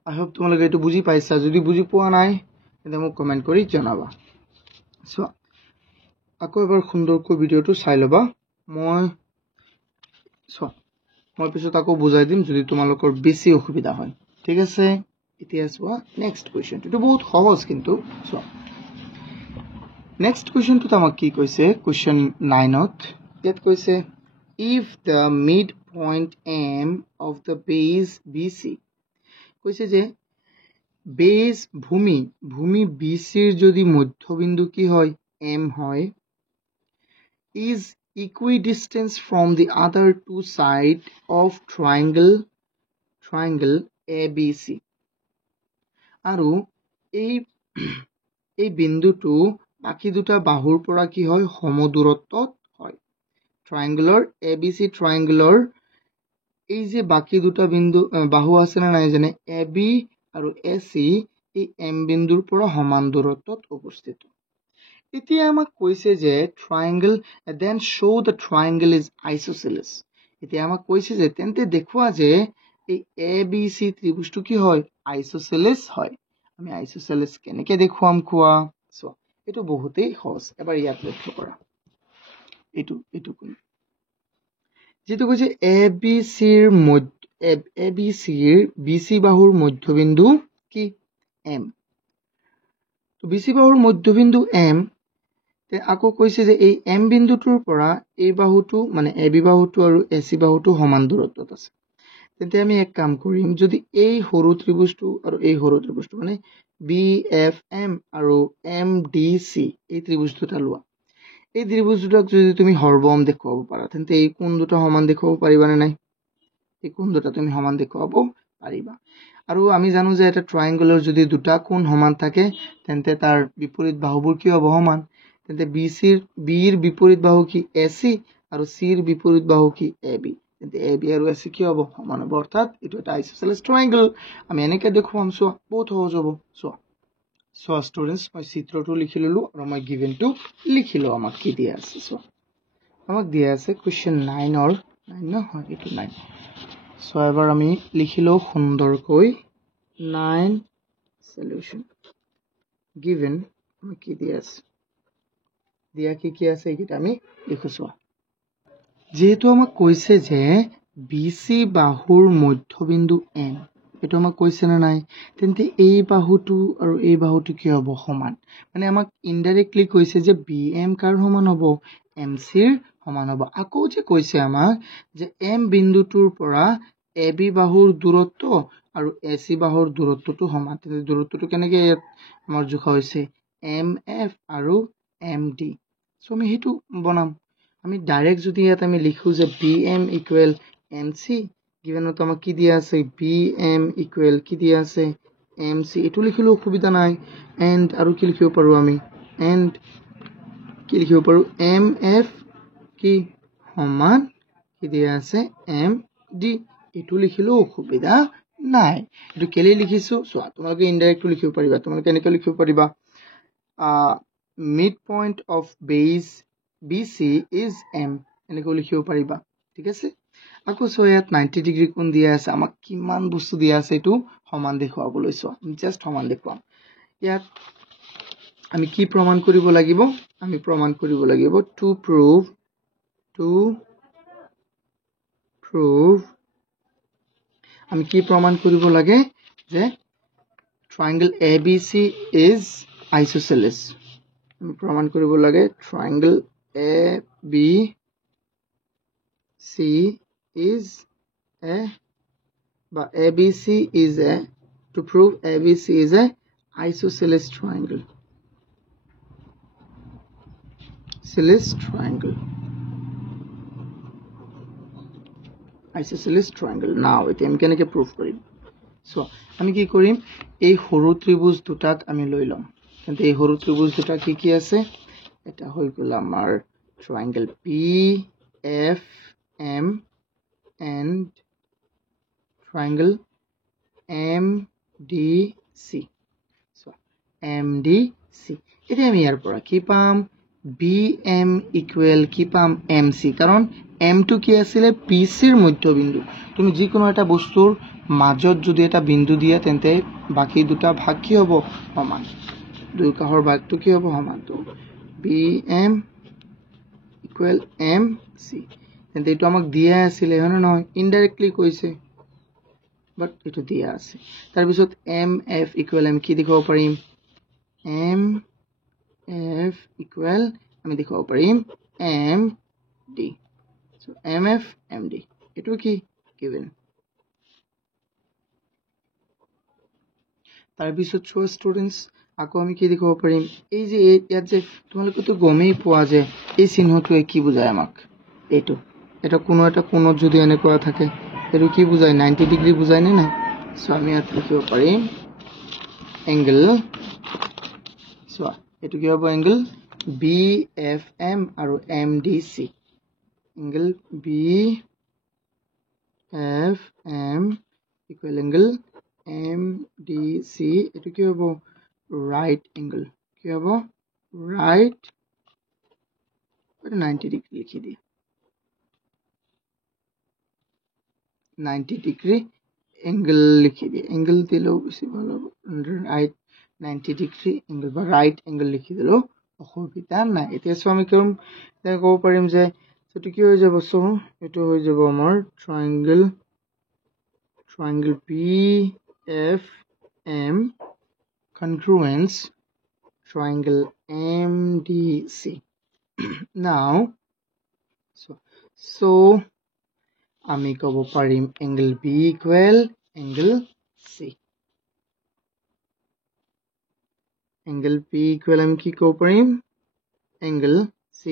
I hope তোমালোকে এইটো বুজি পাইছা যদি বুজি পোৱা নাই তেন্তে মোক কমেন্ট কৰি জনাবা সো আকৌ এবাৰ সুন্দৰকৈ ভিডিওটো চাই লবা মই পিছত আকৌ বুজাই দিম যদি তোমালোকৰ বেছি অসুবিধা হয় ঠিক আছে এতিয়া চোৱা নেক্সট কোৱেশ্চন এটো বহুত সহজ কিন্তু চোৱা নেক্সট কোৱেশ্চনটো আমাক কি কৈছে কোৱেশ্চন 9 ত ইয়াত কৈছে if the midpoint m of the base bc কৈছে যে বেস ভূমি BC এর যদি মধ্যবিন্দু কি হয় m হয় is equidistant from the other two sides of triangle ABC আৰু এই বিন্দুটো বাকি দুটা বাহুৰ পৰা কি হয় সমদূৰত্বত হয় ট্ৰায়াঙ্গলৰ ABC ট্ৰায়াঙ্গলৰ এই যে বাকি দুটা বিন্দু বাহু আছে না নাই জানে AB আৰু AC এই M বিন্দুৰ পৰা সমান দূৰত্বত অৱস্থিত এতিয়া আমাক কৈছে যে ট্ৰায়াঙ্গল then show the triangle is isosceles এতিয়া আমাক কৈছে যে তেন্তে দেখুৱা যে এই ABC ত্ৰিভুজটো কি হয় isosceles হয় আমি isosceles কেনেকৈ দেখুৱাম কোৱা সো এটো বহুতেই সহজ এবাৰ ইয়াত লক্ষ্য কৰা এটো কোন যেটো কৈছে ABC ৰ BC বাহুৰ মধ্যবিন্দু কি M তো BC বাহুৰ মধ্যবিন্দু M তে আকৌ কৈছে যে এই M বিন্দুটোৰ পৰা এই বাহুটো মানে AB বাহুটো আৰু AC বাহুটো সমান দূৰত্বত আছে তেন্তে আমি এক কাম কৰিম যদি এই সৰু ত্ৰিভুজটো আৰু এই সৰু ত্ৰিভুজটো মানে BFM আৰু MDC এই ত্ৰিভুজটো লোৱা এই ত্ৰিভুজটোক যদি তুমি হৰবম দেখুৱাব পাৰা তেন্তে এই কোণ দুটা সমান দেখুৱাব পাৰিবা নে নাই এই কোণ দুটা তুমি সমান দেখুৱাব পাৰিবা আৰু আমি জানো যে এটা ট্ৰায়াঙ্গলৰ যদি দুটা কোণ সমান থাকে তেন্তে তাৰ বিপৰীত বাহুবোৰ কি হ'ব সমান তেন্তে B ৰ বিপৰীত বাহু কি AC আৰু C ৰ বিপৰীত বাহু কি AB তেন্তে AB আৰু AC কি হ'ব সমান হ'ব অৰ্থাৎ এটো এটা আইসোসেলেস ট্ৰায়াঙ্গল আমি এনেকৈ দেখুৱাম চোৱা বহুত সহজ হ'ব চোৱা So students, my চিত্ৰটো লিখি ললো আৰু মই গিভেনটো লিখিলো আমাক কি দিয়া আছে সো আমাক দিয়া আছে কোৱেশ্চন 9 অৰ 9 নহয় এটো 9 সো এবাৰ আমি লিখিলো সুন্দৰকৈ 9 সলিউশন গিভেন আমাক কি দিয়া আছে কি আছে এটা আমি লিখছো যেহেতু আমাক কৈছে যে BC বাহুৰ মধ্যবিন্দু M এটো আমাক কৈছে না নাই তেন্তে এই বাহুটো আৰু এই বাহুটো কি হ'ব সমান মানে আমাক ইনডাইৰেক্টলি কৈছে যে BM কাৰ সমান হ'ব MC ৰ সমান হ'ব আকৌ যে কৈছে আমাক যে M বিন্দুটোৰ পৰা AB বাহুৰ দূৰত্ব আৰু AC বাহুৰ দূৰত্বটো সমান তেন্তে দূৰত্বটো কেনেকৈ আমাৰ জোখা হৈছে MF আৰু MD সো আমি হেতু বনাম আমি ডাইৰেক্ট যদি ইয়াত আমি লিখো যে BM ইকুৱেল MC গিভেনত আমাক কি দিয়া আছে BM ইকুৱেল কি দিয়া আছে MC এটো লিখিলো অসুবিধা নাই এন্ড আৰু কি লিখিব পাৰো আমি এন্ড কি লিখিব পাৰো MF কি সমান কি দিয়া আছে MD এটো লিখিলো অসুবিধা নাই এটো কেলে লিখিছো চোৱা তোমালোকে ইনডাইৰেক্ট লিখিব পাৰিবা তোমালোকে কেনেকৈ লিখিব পাৰিবা midpoint of base BC is M এনেকৈ লিখিব পাৰিবা ঠিক আছে আকৌ সো ইয়াত 90 ডিগ্ৰী কোণ দিয়া আছে আমাক কিমান বস্তু দিয়া আছে এটো সমান দেখুৱাবলৈ চোৱা জাস্ট সমান দেখুৱাম ইয়াত আমি কি প্ৰমাণ কৰিব লাগিব আমি প্ৰমাণ কৰিব লাগিব to prove আমি কি প্ৰমাণ কৰিব লাগে যে triangle ABC is isosceles আমি প্ৰমাণ কৰিব লাগে triangle ABC is ABC is a to prove ABC is a isosceles triangle isosceles triangle. Now এটা আমি কেনেকৈ proof কৰিম? So আমি কি কৰিম, এই সৰু ত্ৰিভুজ দুটাক আমি লৈ লম। কিন্তু এই সৰু ত্ৰিভুজ দুটা কি কি আছে? এটা হৈ গ'ল আমাৰ triangle PFM and triangle MDC. So MDC. এতিয়া আমি ইয়াৰ পৰা কি পাম? BM equal কি পাম? MC, কাৰণ M টো কি আছিলে? PC ৰ মধ্যবিন্দু। তুমি যিকোনো এটা বস্তুৰ মাজত যদি এটা বিন্দু দিয়া তেন্তে বাকি দুটা ভাগ কি হ'ব? সমান। দুই কাষৰ ভাগটো কি হ'ব? সমান। তো BM equal MC, তেন্তে এইটো আমাক দিয়া আছিলে, হয় নে নহয়? ইনডাইৰেক্টলি কৈছে, বাট এইটো দিয়া আছে। তাৰপিছত MF equal আমি কি দেখাব পাৰিম? MF equal আমি দেখাব পাৰিম MD. So MF MD এইটো কি given. তাৰপিছত চোৱা ষ্টুডেন্টস, আকৌ আমি কি দেখাব পাৰিম? এই যে ইয়াত যে তোমালোকেতো গমেই পোৱা যে এই চিহ্নটোৱে কি বুজায় আমাক? এইটো এটা কোনো এটা কোণত যদি এনেকুৱা থাকে এইটো কি বুজায়? 90 ডিগ্ৰী বুজায় নে নাই? সো আমি ইয়াত লিখিব পাৰিম এংগল। চোৱা এইটো কি হ'ব? এংগল BFM আৰু MDC। Angle BFM equal angle MDC, এইটো কি হ'ব? Right angle. কি হ'ব? রাইট 90 ডিগ্রি লিখি দিই। 90 ডিগ্রি এঙ্গেল লিখি দিই। এঙ্গেল দিলেও বেশি ভালো হবে। রাইট 90 ডিগ্রি এঙ্গেল বা রাইট এঙ্গেল লিখি দিলেও অসুবিধা নাই। এতিয়া সো আমি ক'ব পাৰিম যে এইটো কি হৈ যাব? সো এইটো হৈ যাব আমাৰ ট্ৰায়াঙ্গল PFM congruence triangle MDC. Now so আমি ক'ব পাৰিম angle B equal angle C. Angle B equal আমি কি ক'ব পাৰিম? Angle C.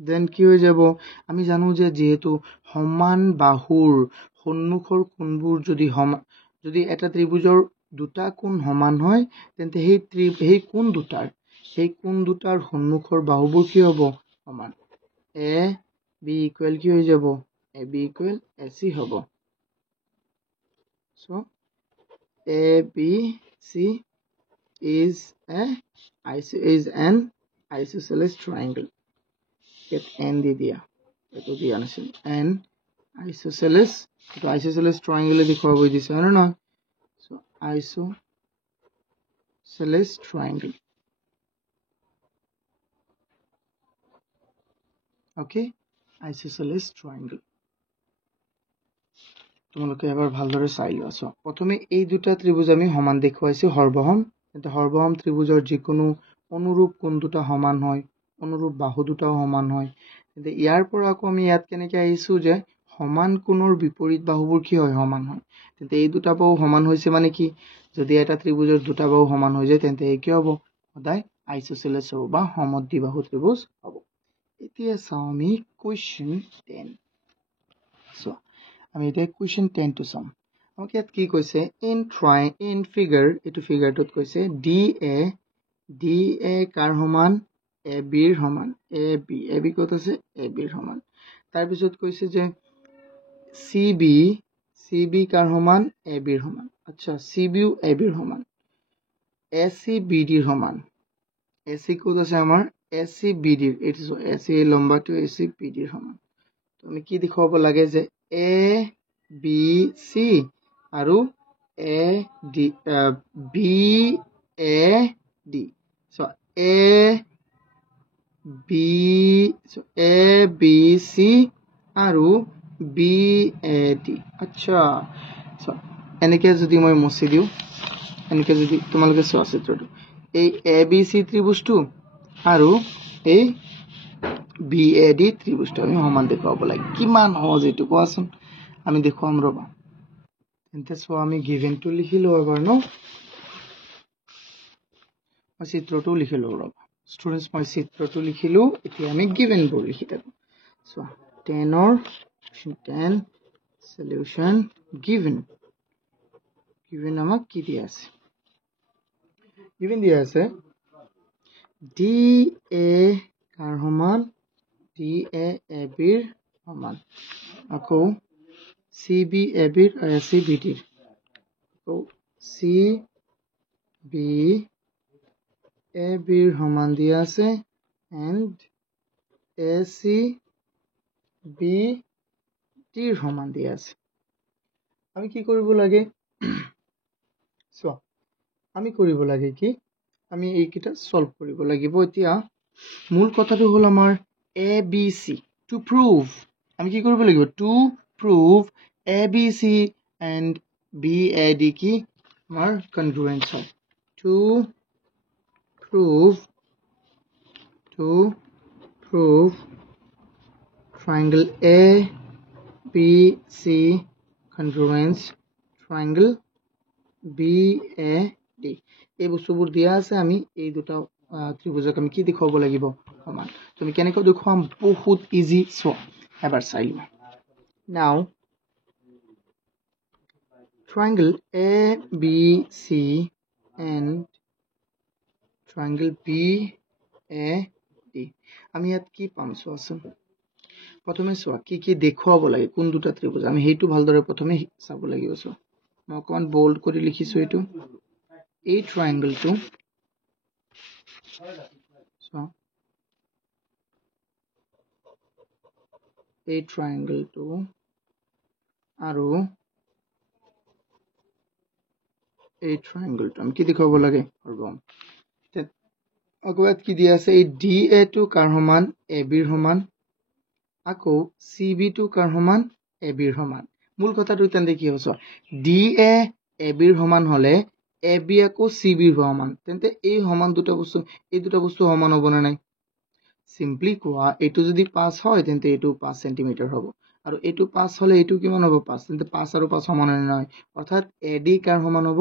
Then কি হৈ যাব? আমি জানো যে যেহেতু সমান বাহুৰ সন্মুখৰ কোণবোৰ যদি এটা ত্ৰিভুজৰ দুটা কোণ সমান হয় তেন্তে সেই কোণ দুটাৰ সন্মুখৰ বাহুবোৰ কি হ'ব? সমান। AB equal কি হৈ যাব? AB equal AC হ'ব। So ABC is an isosceles triangle. Get N দি দিয়া, এইটো দিয়া নাছিল। N isosceles, এইটো isosceles triangle দেখুৱাব দিছে, হয় না? So isosceles triangle. Okay, isosceles triangle. তোমালোকে এবাৰ ভালদৰে চাই লোৱা। সো প্ৰথমে এই দুটা ত্ৰিভুজ আমি সমান দেখুৱাইছো হৰবহম। কিন্তু হৰবহম ত্ৰিভুজৰ যিকোনো অনুৰূপ কোণ দুটা সমান হয়, অনুৰূপ বাহু দুটাও সমান হয়। কিন্তু ইয়াৰ পৰা আকৌ আমি ইয়াত কেনেকৈ আহিছো যে সমান কোণৰ বিপৰীত বাহুবোৰ কি হয়? সমান হয়। তেন্তে এই দুটা বাহু সমান হৈছে মানে কি? যদি এটা ত্ৰিভুজৰ দুটা বাহু সমান হৈ যায় তেন্তে এই কি হ'ব? সদায় আইসোসেলেস হ'ব বা সমদ্বিবাহু ত্ৰিভুজ হ'ব। এতিয়া চাওঁ আমি কুৱেশ্যন 10। সো আমি এতিয়া কুৱেশ্যন 10 টো চাম। আমাক ইয়াত কি কৈছে? ইন ফিগাৰ, এইটো ফিগাৰটোত কৈছে DA কাৰ সমান? AB ৰ সমান। AB ক'ত আছে? AB ৰ সমান। তাৰপিছত কৈছে যে CB কাৰ সমান? AB ৰ সমান। আচ্ছা, CB ও AB ৰ সমান। AC BD ৰ সমান। AC ক'ত আছে আমাৰ? AC BD ৰ, এইটো AC লম্বাটো AC BD ৰ সমান। তো আমি কি দেখুৱাব লাগে যে ABC আৰু BAD। So ABC আৰু BAD। আচ্ছা, so এনেকে যদি মই মুছি দিওঁ, এনেকে যদি তোমালোকে চোৱা চিত্ৰটো, এই ABC ত্ৰিভুজটো আৰু এই BAD ত্ৰিভুজটো আমি সমান দেখুৱাব লাগে। কিমান সহজ এইটো কোৱাচোন? আমি দেখুৱাম ৰবা। তেন্তে চোৱা আমি গিভেনটো লিখি লওঁ এবাৰ ন, চিত্ৰটো লিখি লওঁ ৰবা। students মই চিত্ৰটো লিখিলো এতিয়া আমি given বোৰ লিখি থাকো so 10 or question 10 solution given আমাক কি দিয়া আছে given দিয়া আছে DA কাৰ সমান DA ABৰ সমান আকৌ CB ABৰ AC BDৰ আকৌ CB ABৰ সমান দিয়া আছে and AC BDৰ সমান দিয়া আছে আমি কি কৰিব লাগে so আমি কৰিব লাগে কি আমি এইকিটা সলভ কৰিব লাগিব এতিয়া মূল কথাটো হল আমাৰ ABC to prove আমি কি কৰিব লাগিব to prove ABC and BAD কি আমাৰ congruent হয় to prove triangle ABC congruence triangle BAD এই বস্তুবোৰ দিয়া আছে আমি এই দুটা ত্ৰিভুজক আমি কি দেখাব লাগিব সমান তুমি কেনেকৈ দেখাম বহুত ইজি সো এবাৰ চাই লোৱা now triangle ABC and triangle BAD আমি ইয়াত কি পাম চোৱাচোন প্ৰথমে চোৱা কি কি দেখাব লাগে কোন দুটা ত্ৰিভুজ আমি হেইটো ভালদৰে প্ৰথমে চাব লাগিব চোৱা মই অকমান বোল্ড কৰি লিখিছো এটো এই triangle to so a triangle to আৰু a triangle to আমি কি দেখাব লাগে কৰবম আগত কি দিয়া আছে এই DA to কাৰ সমান AB ৰ সমান আকৌ CB to কাৰ সমান AB ৰ সমান মূল কথাটো তেন্তে কি হস DA AB ৰ সমান হলে AB আকৌ CB ৰ সমান তেন্তে এই সমান দুটা বস্তু সমান হ'ব না নাই সিম্পলি কোৱা এটো যদি 5 হয় তেন্তে এটো 5 cm হ'ব আৰু এটো 5 হলে এটো কিমান হ'ব 5 তেন্তে 5 আৰু 5 সমান নহয় অৰ্থাৎ AD কাৰ সমান হ'ব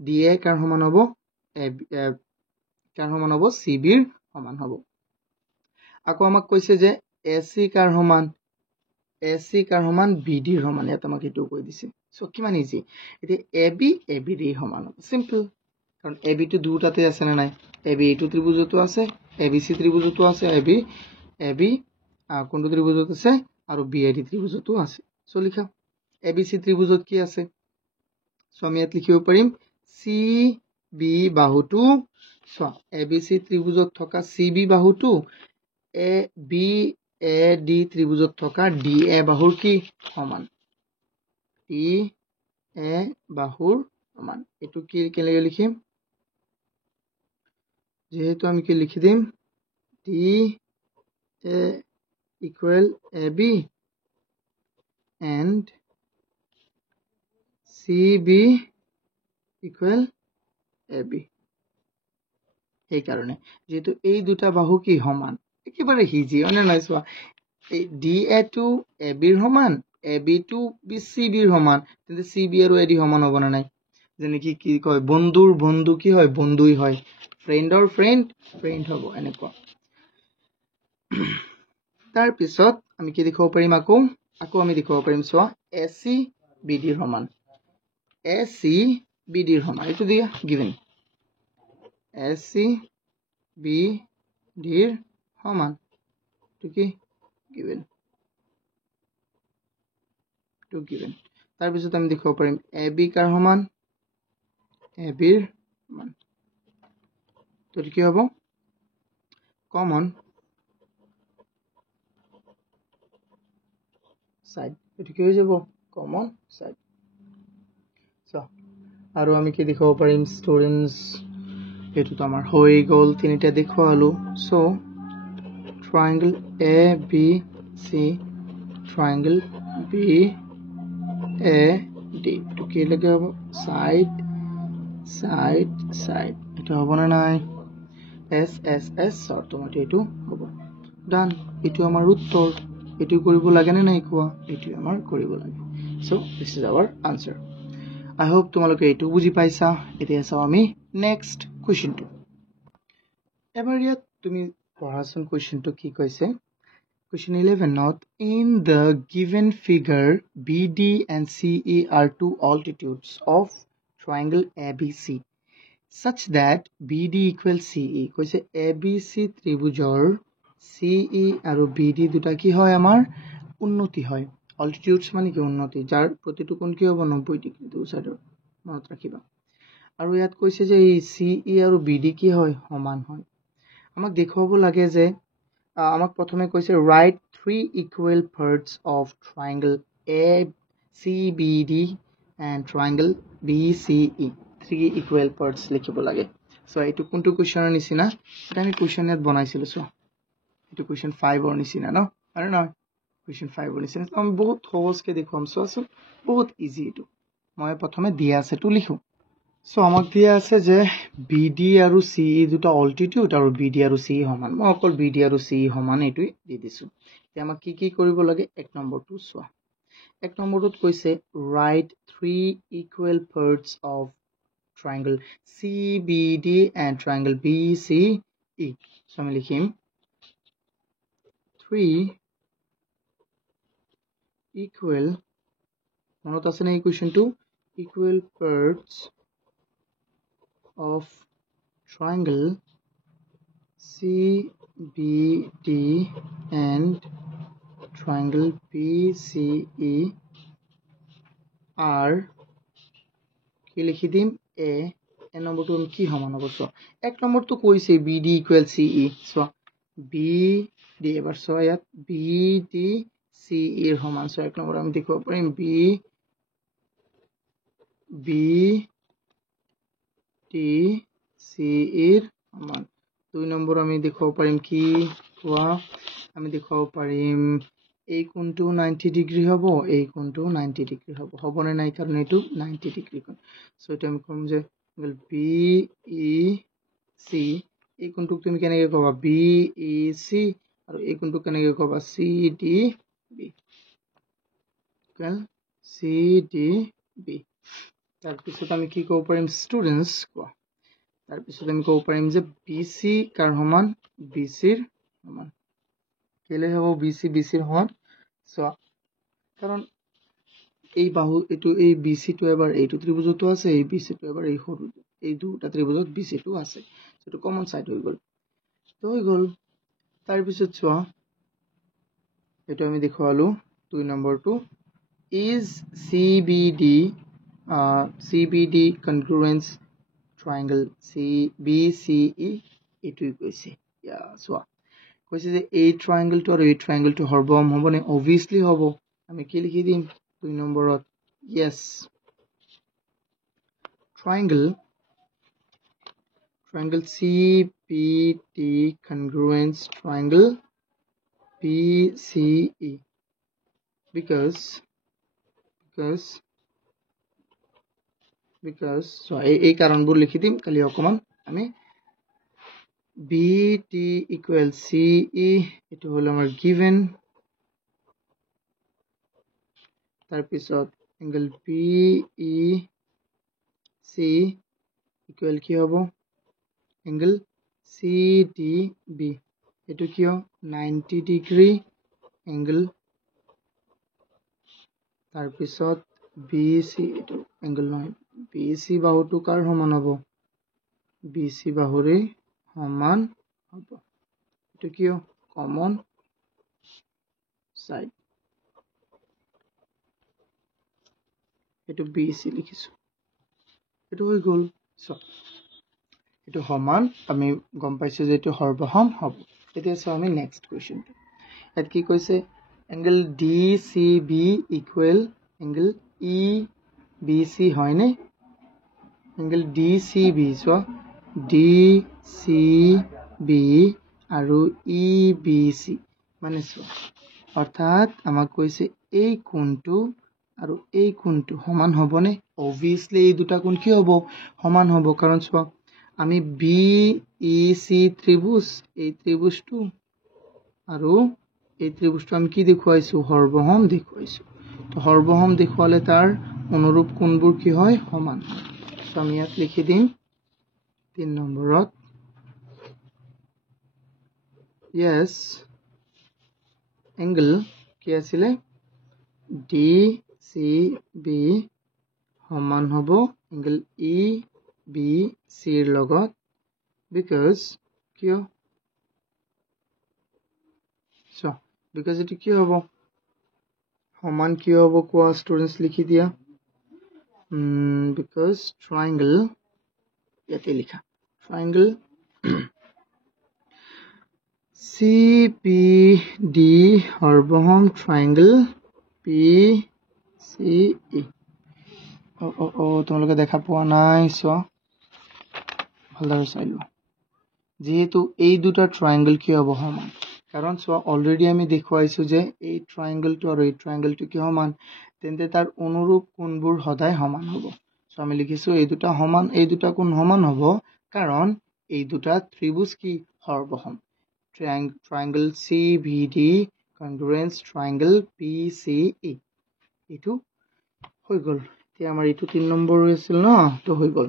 DA কাৰ সমান হ'ব AB কাৰ সমান হ'ব CB ৰ সমান হ'ব আকৌ আমাক কৈছে যে AC কাৰ সমান BD ৰ সমান এটা আমাক এটো কৈ দিছে সো কিমান ইজি এতিয়া AB ABD সমান সিম্পল কারণ AB তো দুটাতে আছে না নাই AB এটো ত্রিভুজতো আছে ABC ত্রিভুজতো আছে AB কোনটো ত্রিভুজত আছে আৰু BAD ত্ৰিভুজতো আছে সো লিখা ABC ত্ৰিভুজত কি আছে সো আমি ইয়াত লিখিব পাৰিম CB বাহুটো সো ABC ত্ৰিভুজত থকা CB বাহুটো BAD ত্ৰিভুজত থকা DA বাহুৰ কি সমান DA বাহুৰ সমান এটো কি কেনেকৈ লিখিম যেহেতু আমি কি লিখি দিম DA equal AB and CB equal AB এই কারণে যেহেতু এই দুটা বাহু কি সমান একেবারে ইজি অনে নাই সোয়া এই DA to AB ৰ সমান AB to CB ৰ সমান তেন্তে CB আৰু AD সমান হ'ব না নাই যেনে কি কয় বন্ধুৰ বন্ধু কি হয় বন্ধুই হয় ফ্ৰেণ্ডৰ ফ্ৰেণ্ড হ'ব এনেকুৱা তাৰ পিছত আমি কি দেখাব পাৰিম আকৌ আমি দেখাব পাৰিম সোৱা AC BD ৰ সমান AC BD ৰ সমান এটো দিয়া given AC BD ৰ সমান to কি given তাৰ পিছত আমি দেখাব পাৰিম AB কাৰ সমান AB ৰ সমান তো কি হ'ব কমন সাইড এটো কি হৈ যাব কমন সাইড সো আৰু আমি কি দেখাব পাৰিম স্টুডেন্টস এটো তো আমাৰ হৈ গল তিনিটা দেখালো so triangle ABC triangle BAD to কি লাগে হ'ব সাইড এটা হ'ব না নাই S শর্তমতে এটো হ'ব ডান এটো আমাৰ উত্তৰ এটো কৰিব লাগে না নাই কোৱা এটো আমাৰ কৰিব লাগে so this is our answer I hope তোমালোকে এটো বুজি পাইছা এতিয়া চাও আমি নেক্সট কোৱেশ্চনটো এবাৰ ইয়াত তুমি পঢ়াচোন কোৱেশ্চনটো কি কৈছে Question 11 note in the given figure BD and CE are two altitudes of triangle ABC such that BD equals CE কৈছে ABC ত্ৰিভুজৰ CE আৰু BD দুটা কি হয় আমাৰ উন্নতি হয় altitudes মানে কি উন্নতি যাৰ প্ৰতিটো কোণ কি হ'ব 90 ডিগ্ৰী দুই সাইডৰ মনত ৰাখিবা আৰু ইয়াত কৈছে যে এই CE আৰু BD কি হয় সমান হয় আমাক দেখুৱাব লাগে যে আমাক প্ৰথমে কৈছে write three equal parts of triangle ACBD and triangle BCE three equal parts লিখিব লাগে সো এইটো কোনটো কোৱেশ্চনৰ নিচিনা এটা আমি কোৱেশ্চন ইয়াত বনাইছিলো সো এইটো কোৱেশ্চন 5 ৰ নিচিনা ন আৰু নহয় কোৱেশ্চন 5 ৰ নিচিনা আমি বহুত সহজকৈ দেখুৱাম সো বহুত ইজি এইটো মই প্ৰথমে দিয়া আছে তো লিখো সো আমাক দিয়া আছে যে BD আৰু CE দুটা altitude আৰু BD আৰু CE সমান মই অকল BD আৰু CE সমান এইটোই দি দিছো তে আমাক কি কৰিব লাগে এক নম্বৰটো সোৱা এক নম্বৰটোত কৈছে write three equal parts of triangle CBD and triangle BCE so আমি লিখিম three equal মনত আছে না এই কোৱেশ্চনটো equal parts of triangle CBD and triangle BCE are কি লিখি দিম a নম্বৰটো আমি কি সমান হ'ব সো এক নম্বৰটো কৈছে BD equal CE so BD এবাৰ সো ইয়াত BD CE এৰ সমান সো এক নম্বৰ আমি দেখাব পাৰিম BD CE এৰ সমান দুই নম্বৰ আমি দেখাব পাৰিম কি কোৱা আমি দেখাব পাৰিম এই কোণটো 90 ডিগ্ৰী হ'ব এই কোণটো 90 ডিগ্ৰী হ'ব হ'বনে নাই কাৰণ এটো 90 ডিগ্ৰী কোণ সো এটা আমি কম যে BEC এই কোণটোক তুমি কেনেকৈ ক'বা BEC আৰু এই কোণটোক কেনেকৈ ক'বা CDB CDB তাৰ পিছত আমি কি ক'ব পাৰিম ষ্টুডেন্টস কোৱা তাৰ পিছত আমি ক'ব পাৰিম যে BC কাৰ সমান BC ৰ সমান কেলে হ'ব BC ৰ সমান সো কাৰণ এই বাহু এটো এই BC টো এবাৰ এইটো ত্ৰিভুজটো আছে এই BC টো এবাৰ এই সৰু এই দুটা ত্ৰিভুজত BC টো আছে সেটো কমন সাইড হৈ গল তো হৈ গল তাৰ পিছত চোৱা এটো আমি দেখালো দুই নম্বৰটো is CBD congruence triangle CBCE এটুই কৈছে ইয়া চোৱা কৈছে যে এই ট্ৰায়াঙ্গেলটো আৰু এই ট্ৰায়াঙ্গেলটো হৰবহম হ'বনে obviously হ'ব আমি কি লিখি দিম দুই নম্বৰত yes triangle CBD congruence triangle BCE because so এই কাৰণবোৰ লিখি দিম কালি অকমান আমি BD equal CE এটো হলো আমাৰ given তাৰ পিছত angle BEC equal কি হ'ব angle CDB এটো কিয় 90 ডিগ্ৰী angle তাৰ পিছত BC এটো angle নহয় BC বাহুটো কাৰ সমান হ'ব BC বাহুৰে সমান হ'ব এটো কিয় কমন সাইড এটো BC লিখিছো এটো হৈ গল সো এটো সমান আমি গম পাইছো যে এটো হৰবহম হ'ব এতিয়া সো আমি নেক্সট কোৱেশ্চন এত কি কৈছে angle DCB equal angle EBC হয়নে angle DCB so DCB আৰু EBC মানে so অৰ্থাৎ আমাক কৈছে এই কোণটো আৰু এই কোণটো সমান হ'বনে obviously এই দুটা কোণ কি হ'ব সমান হ'ব কাৰণ so আমি BEC ত্ৰিভুজ এই ত্ৰিভুজটো আৰু এই ত্ৰিভুজটো আমি কি দেখুৱাইছো হৰবহম দেখুৱাইছো তো হৰবহম দেখুৱালে তাৰ অনুৰূপ কোণবোৰ কি হয় সমান তো আমি ইয়াত লিখি দিম 3 নম্বৰত yes angle কি আছিলে DCB সমান হ'ব angle EBC ৰ লগত because কিয় so because এটো কি হ'ব সমান কি হ'ব কোৱা স্টুডেন্টস লিখি দিয়া because triangle ইয়াতে লিখা triangle CPD সৰ্বসম triangle PCE তোমালোকে দেখা পোৱা নাই চোৱা ভালদৰে চাই লোৱা যেহেতু এই দুটা ট্ৰায়াঙ্গল কি হ'ব সমান কাৰণ চোৱা অলৰেডি আমি দেখুৱাইছো যে এই ট্ৰায়াঙ্গলটো আৰু এই ট্ৰায়াঙ্গলটো কি সমান তেন্তে তাৰ অনুৰূপ কোণবোৰ সদায় সমান হ'ব সো আমি লিখিছো এই দুটা সমান এই দুটা কোণ সমান হ'ব কাৰণ এই দুটা ত্ৰিভুজ কি সৰ্বসম triangle CBD congruence triangle PCE এটো হৈ গল এতিয়া আমাৰ এটো 3 নম্বৰ আছিল ন তো হৈ গল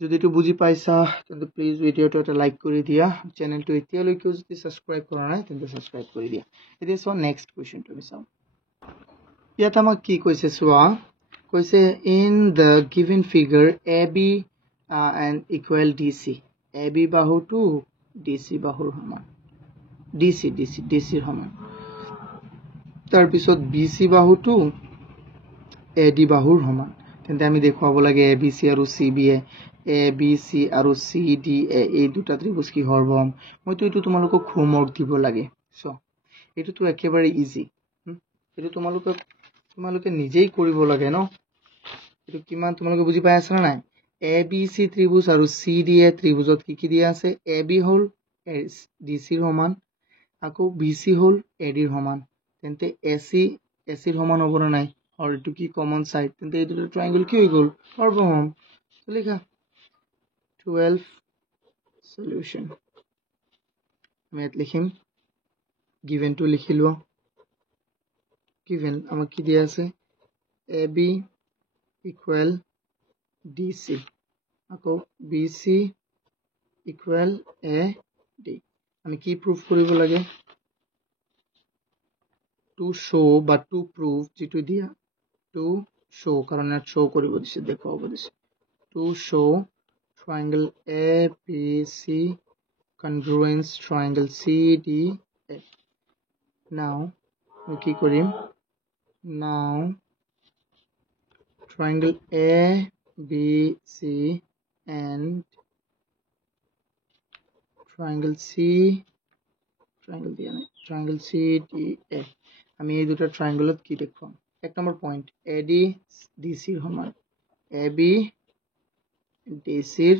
যদি এটো বুজি পাইছা তেন্তে প্লিজ ভিডিওটো এটা লাইক কৰি দিয়া চ্যানেলটো এতিয়ালৈকে যদি সাবস্ক্ৰাইব কৰা নাই তেন্তে সাবস্ক্ৰাইব কৰি দিয়া এতিয়া সো নেক্সট কোৱেশ্চনটো চাও ইয়াত আমাক কি কৈছে চোৱা কৈছে in the given figure AB and equal DC AB বাহুটো DC বাহুৰ সমান DC ৰ সমান তাৰ পিছত BC বাহুটো AD বাহুৰ সমান তেন্তে আমি দেখুৱাব লাগে ABC আৰু CBA ABC আৰু CDA এই দুটা ত্ৰিভুজ কি সৰ্বসম মইতো এটো তোমালোকক হোমৱৰ্ক দিব লাগে সো এটো তো একেবাৰে ইজি এটো তোমালোকে নিজেই কৰিব লাগে ন এটো কিমান তোমালোকে বুজি পাই আছা না নাই ABC ত্ৰিভুজ আৰু CDA ত্ৰিভুজত কি দিয়া আছে AB হল DC ৰ সমান আকৌ BC হল AD ৰ সমান তেন্তে AC ৰ সমান হ'ব না নাই আৰু এটো কি কমন সাইড তেন্তে এই দুটো ট্ৰায়াঙ্গল কি হৈ গল সৰ্বসম তো লিখা 12 solution আমি ইয়াত লিখিম given to লিখিলো given আমাক কি দিয়া আছে AB equal DC আকৌ BC equal AD আমি কি প্রুফ কৰিব লাগে to show বা to prove যেটো দিয়া to show কারণ এটা show কৰিব দিছে দেখাব দিছে to show triangle ABC congruence triangle CDA now we কি কৰিম now triangle ABC and triangle CDA আমি এই দুটা ট্ৰায়াঙ্গলত কি দেখুৱাম এক নম্বৰ পইণ্ট AD DC ৰ সমান AB DC ৰ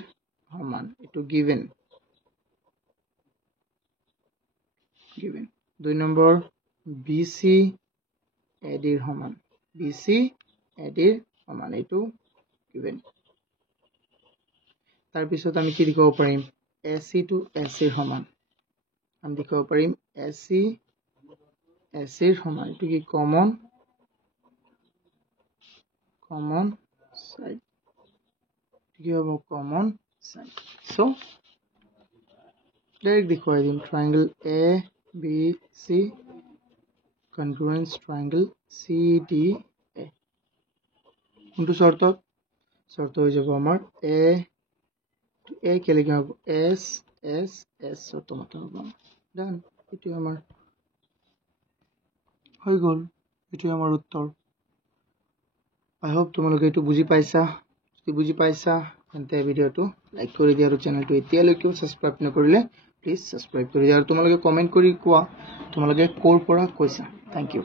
সমান এটো given দুই নম্বৰ BC AD ৰ সমান BC AD ৰ সমান এটো given তাৰ পিছত আমি কি লিখিব পাৰিম AC to AC ৰ সমান আমি লিখিব পাৰিম AC ৰ সমান এটো কি কমন সাইড কি হ'ব কমন সাইড সো ডাইরেক্ট দেখুৱাই দিম triangle ABC congruence triangle CDA কোনটো শৰ্ত হৈ যাব আমাৰ A to A কে লিখা হ'ব S শৰ্ত মতে হ'ব ডান এটো আমাৰ হৈ গল এটো আমাৰ উত্তৰ I hope তোমালোকে এটো বুজি পাইছা যদি বুজি পাইছা তেন্তে ভিডিওটো লাইক কৰি দিয়া আৰু চ্যানেলটো এতিয়ালৈকে সাবস্ক্ৰাইব নকৰিলে প্লিজ সাবস্ক্ৰাইব কৰি দিয়া আৰু তোমালোকে কমেন্ট কৰি কোৱা তোমালোকে কোৰ পৰা কৈছা থ্যাংক ইউ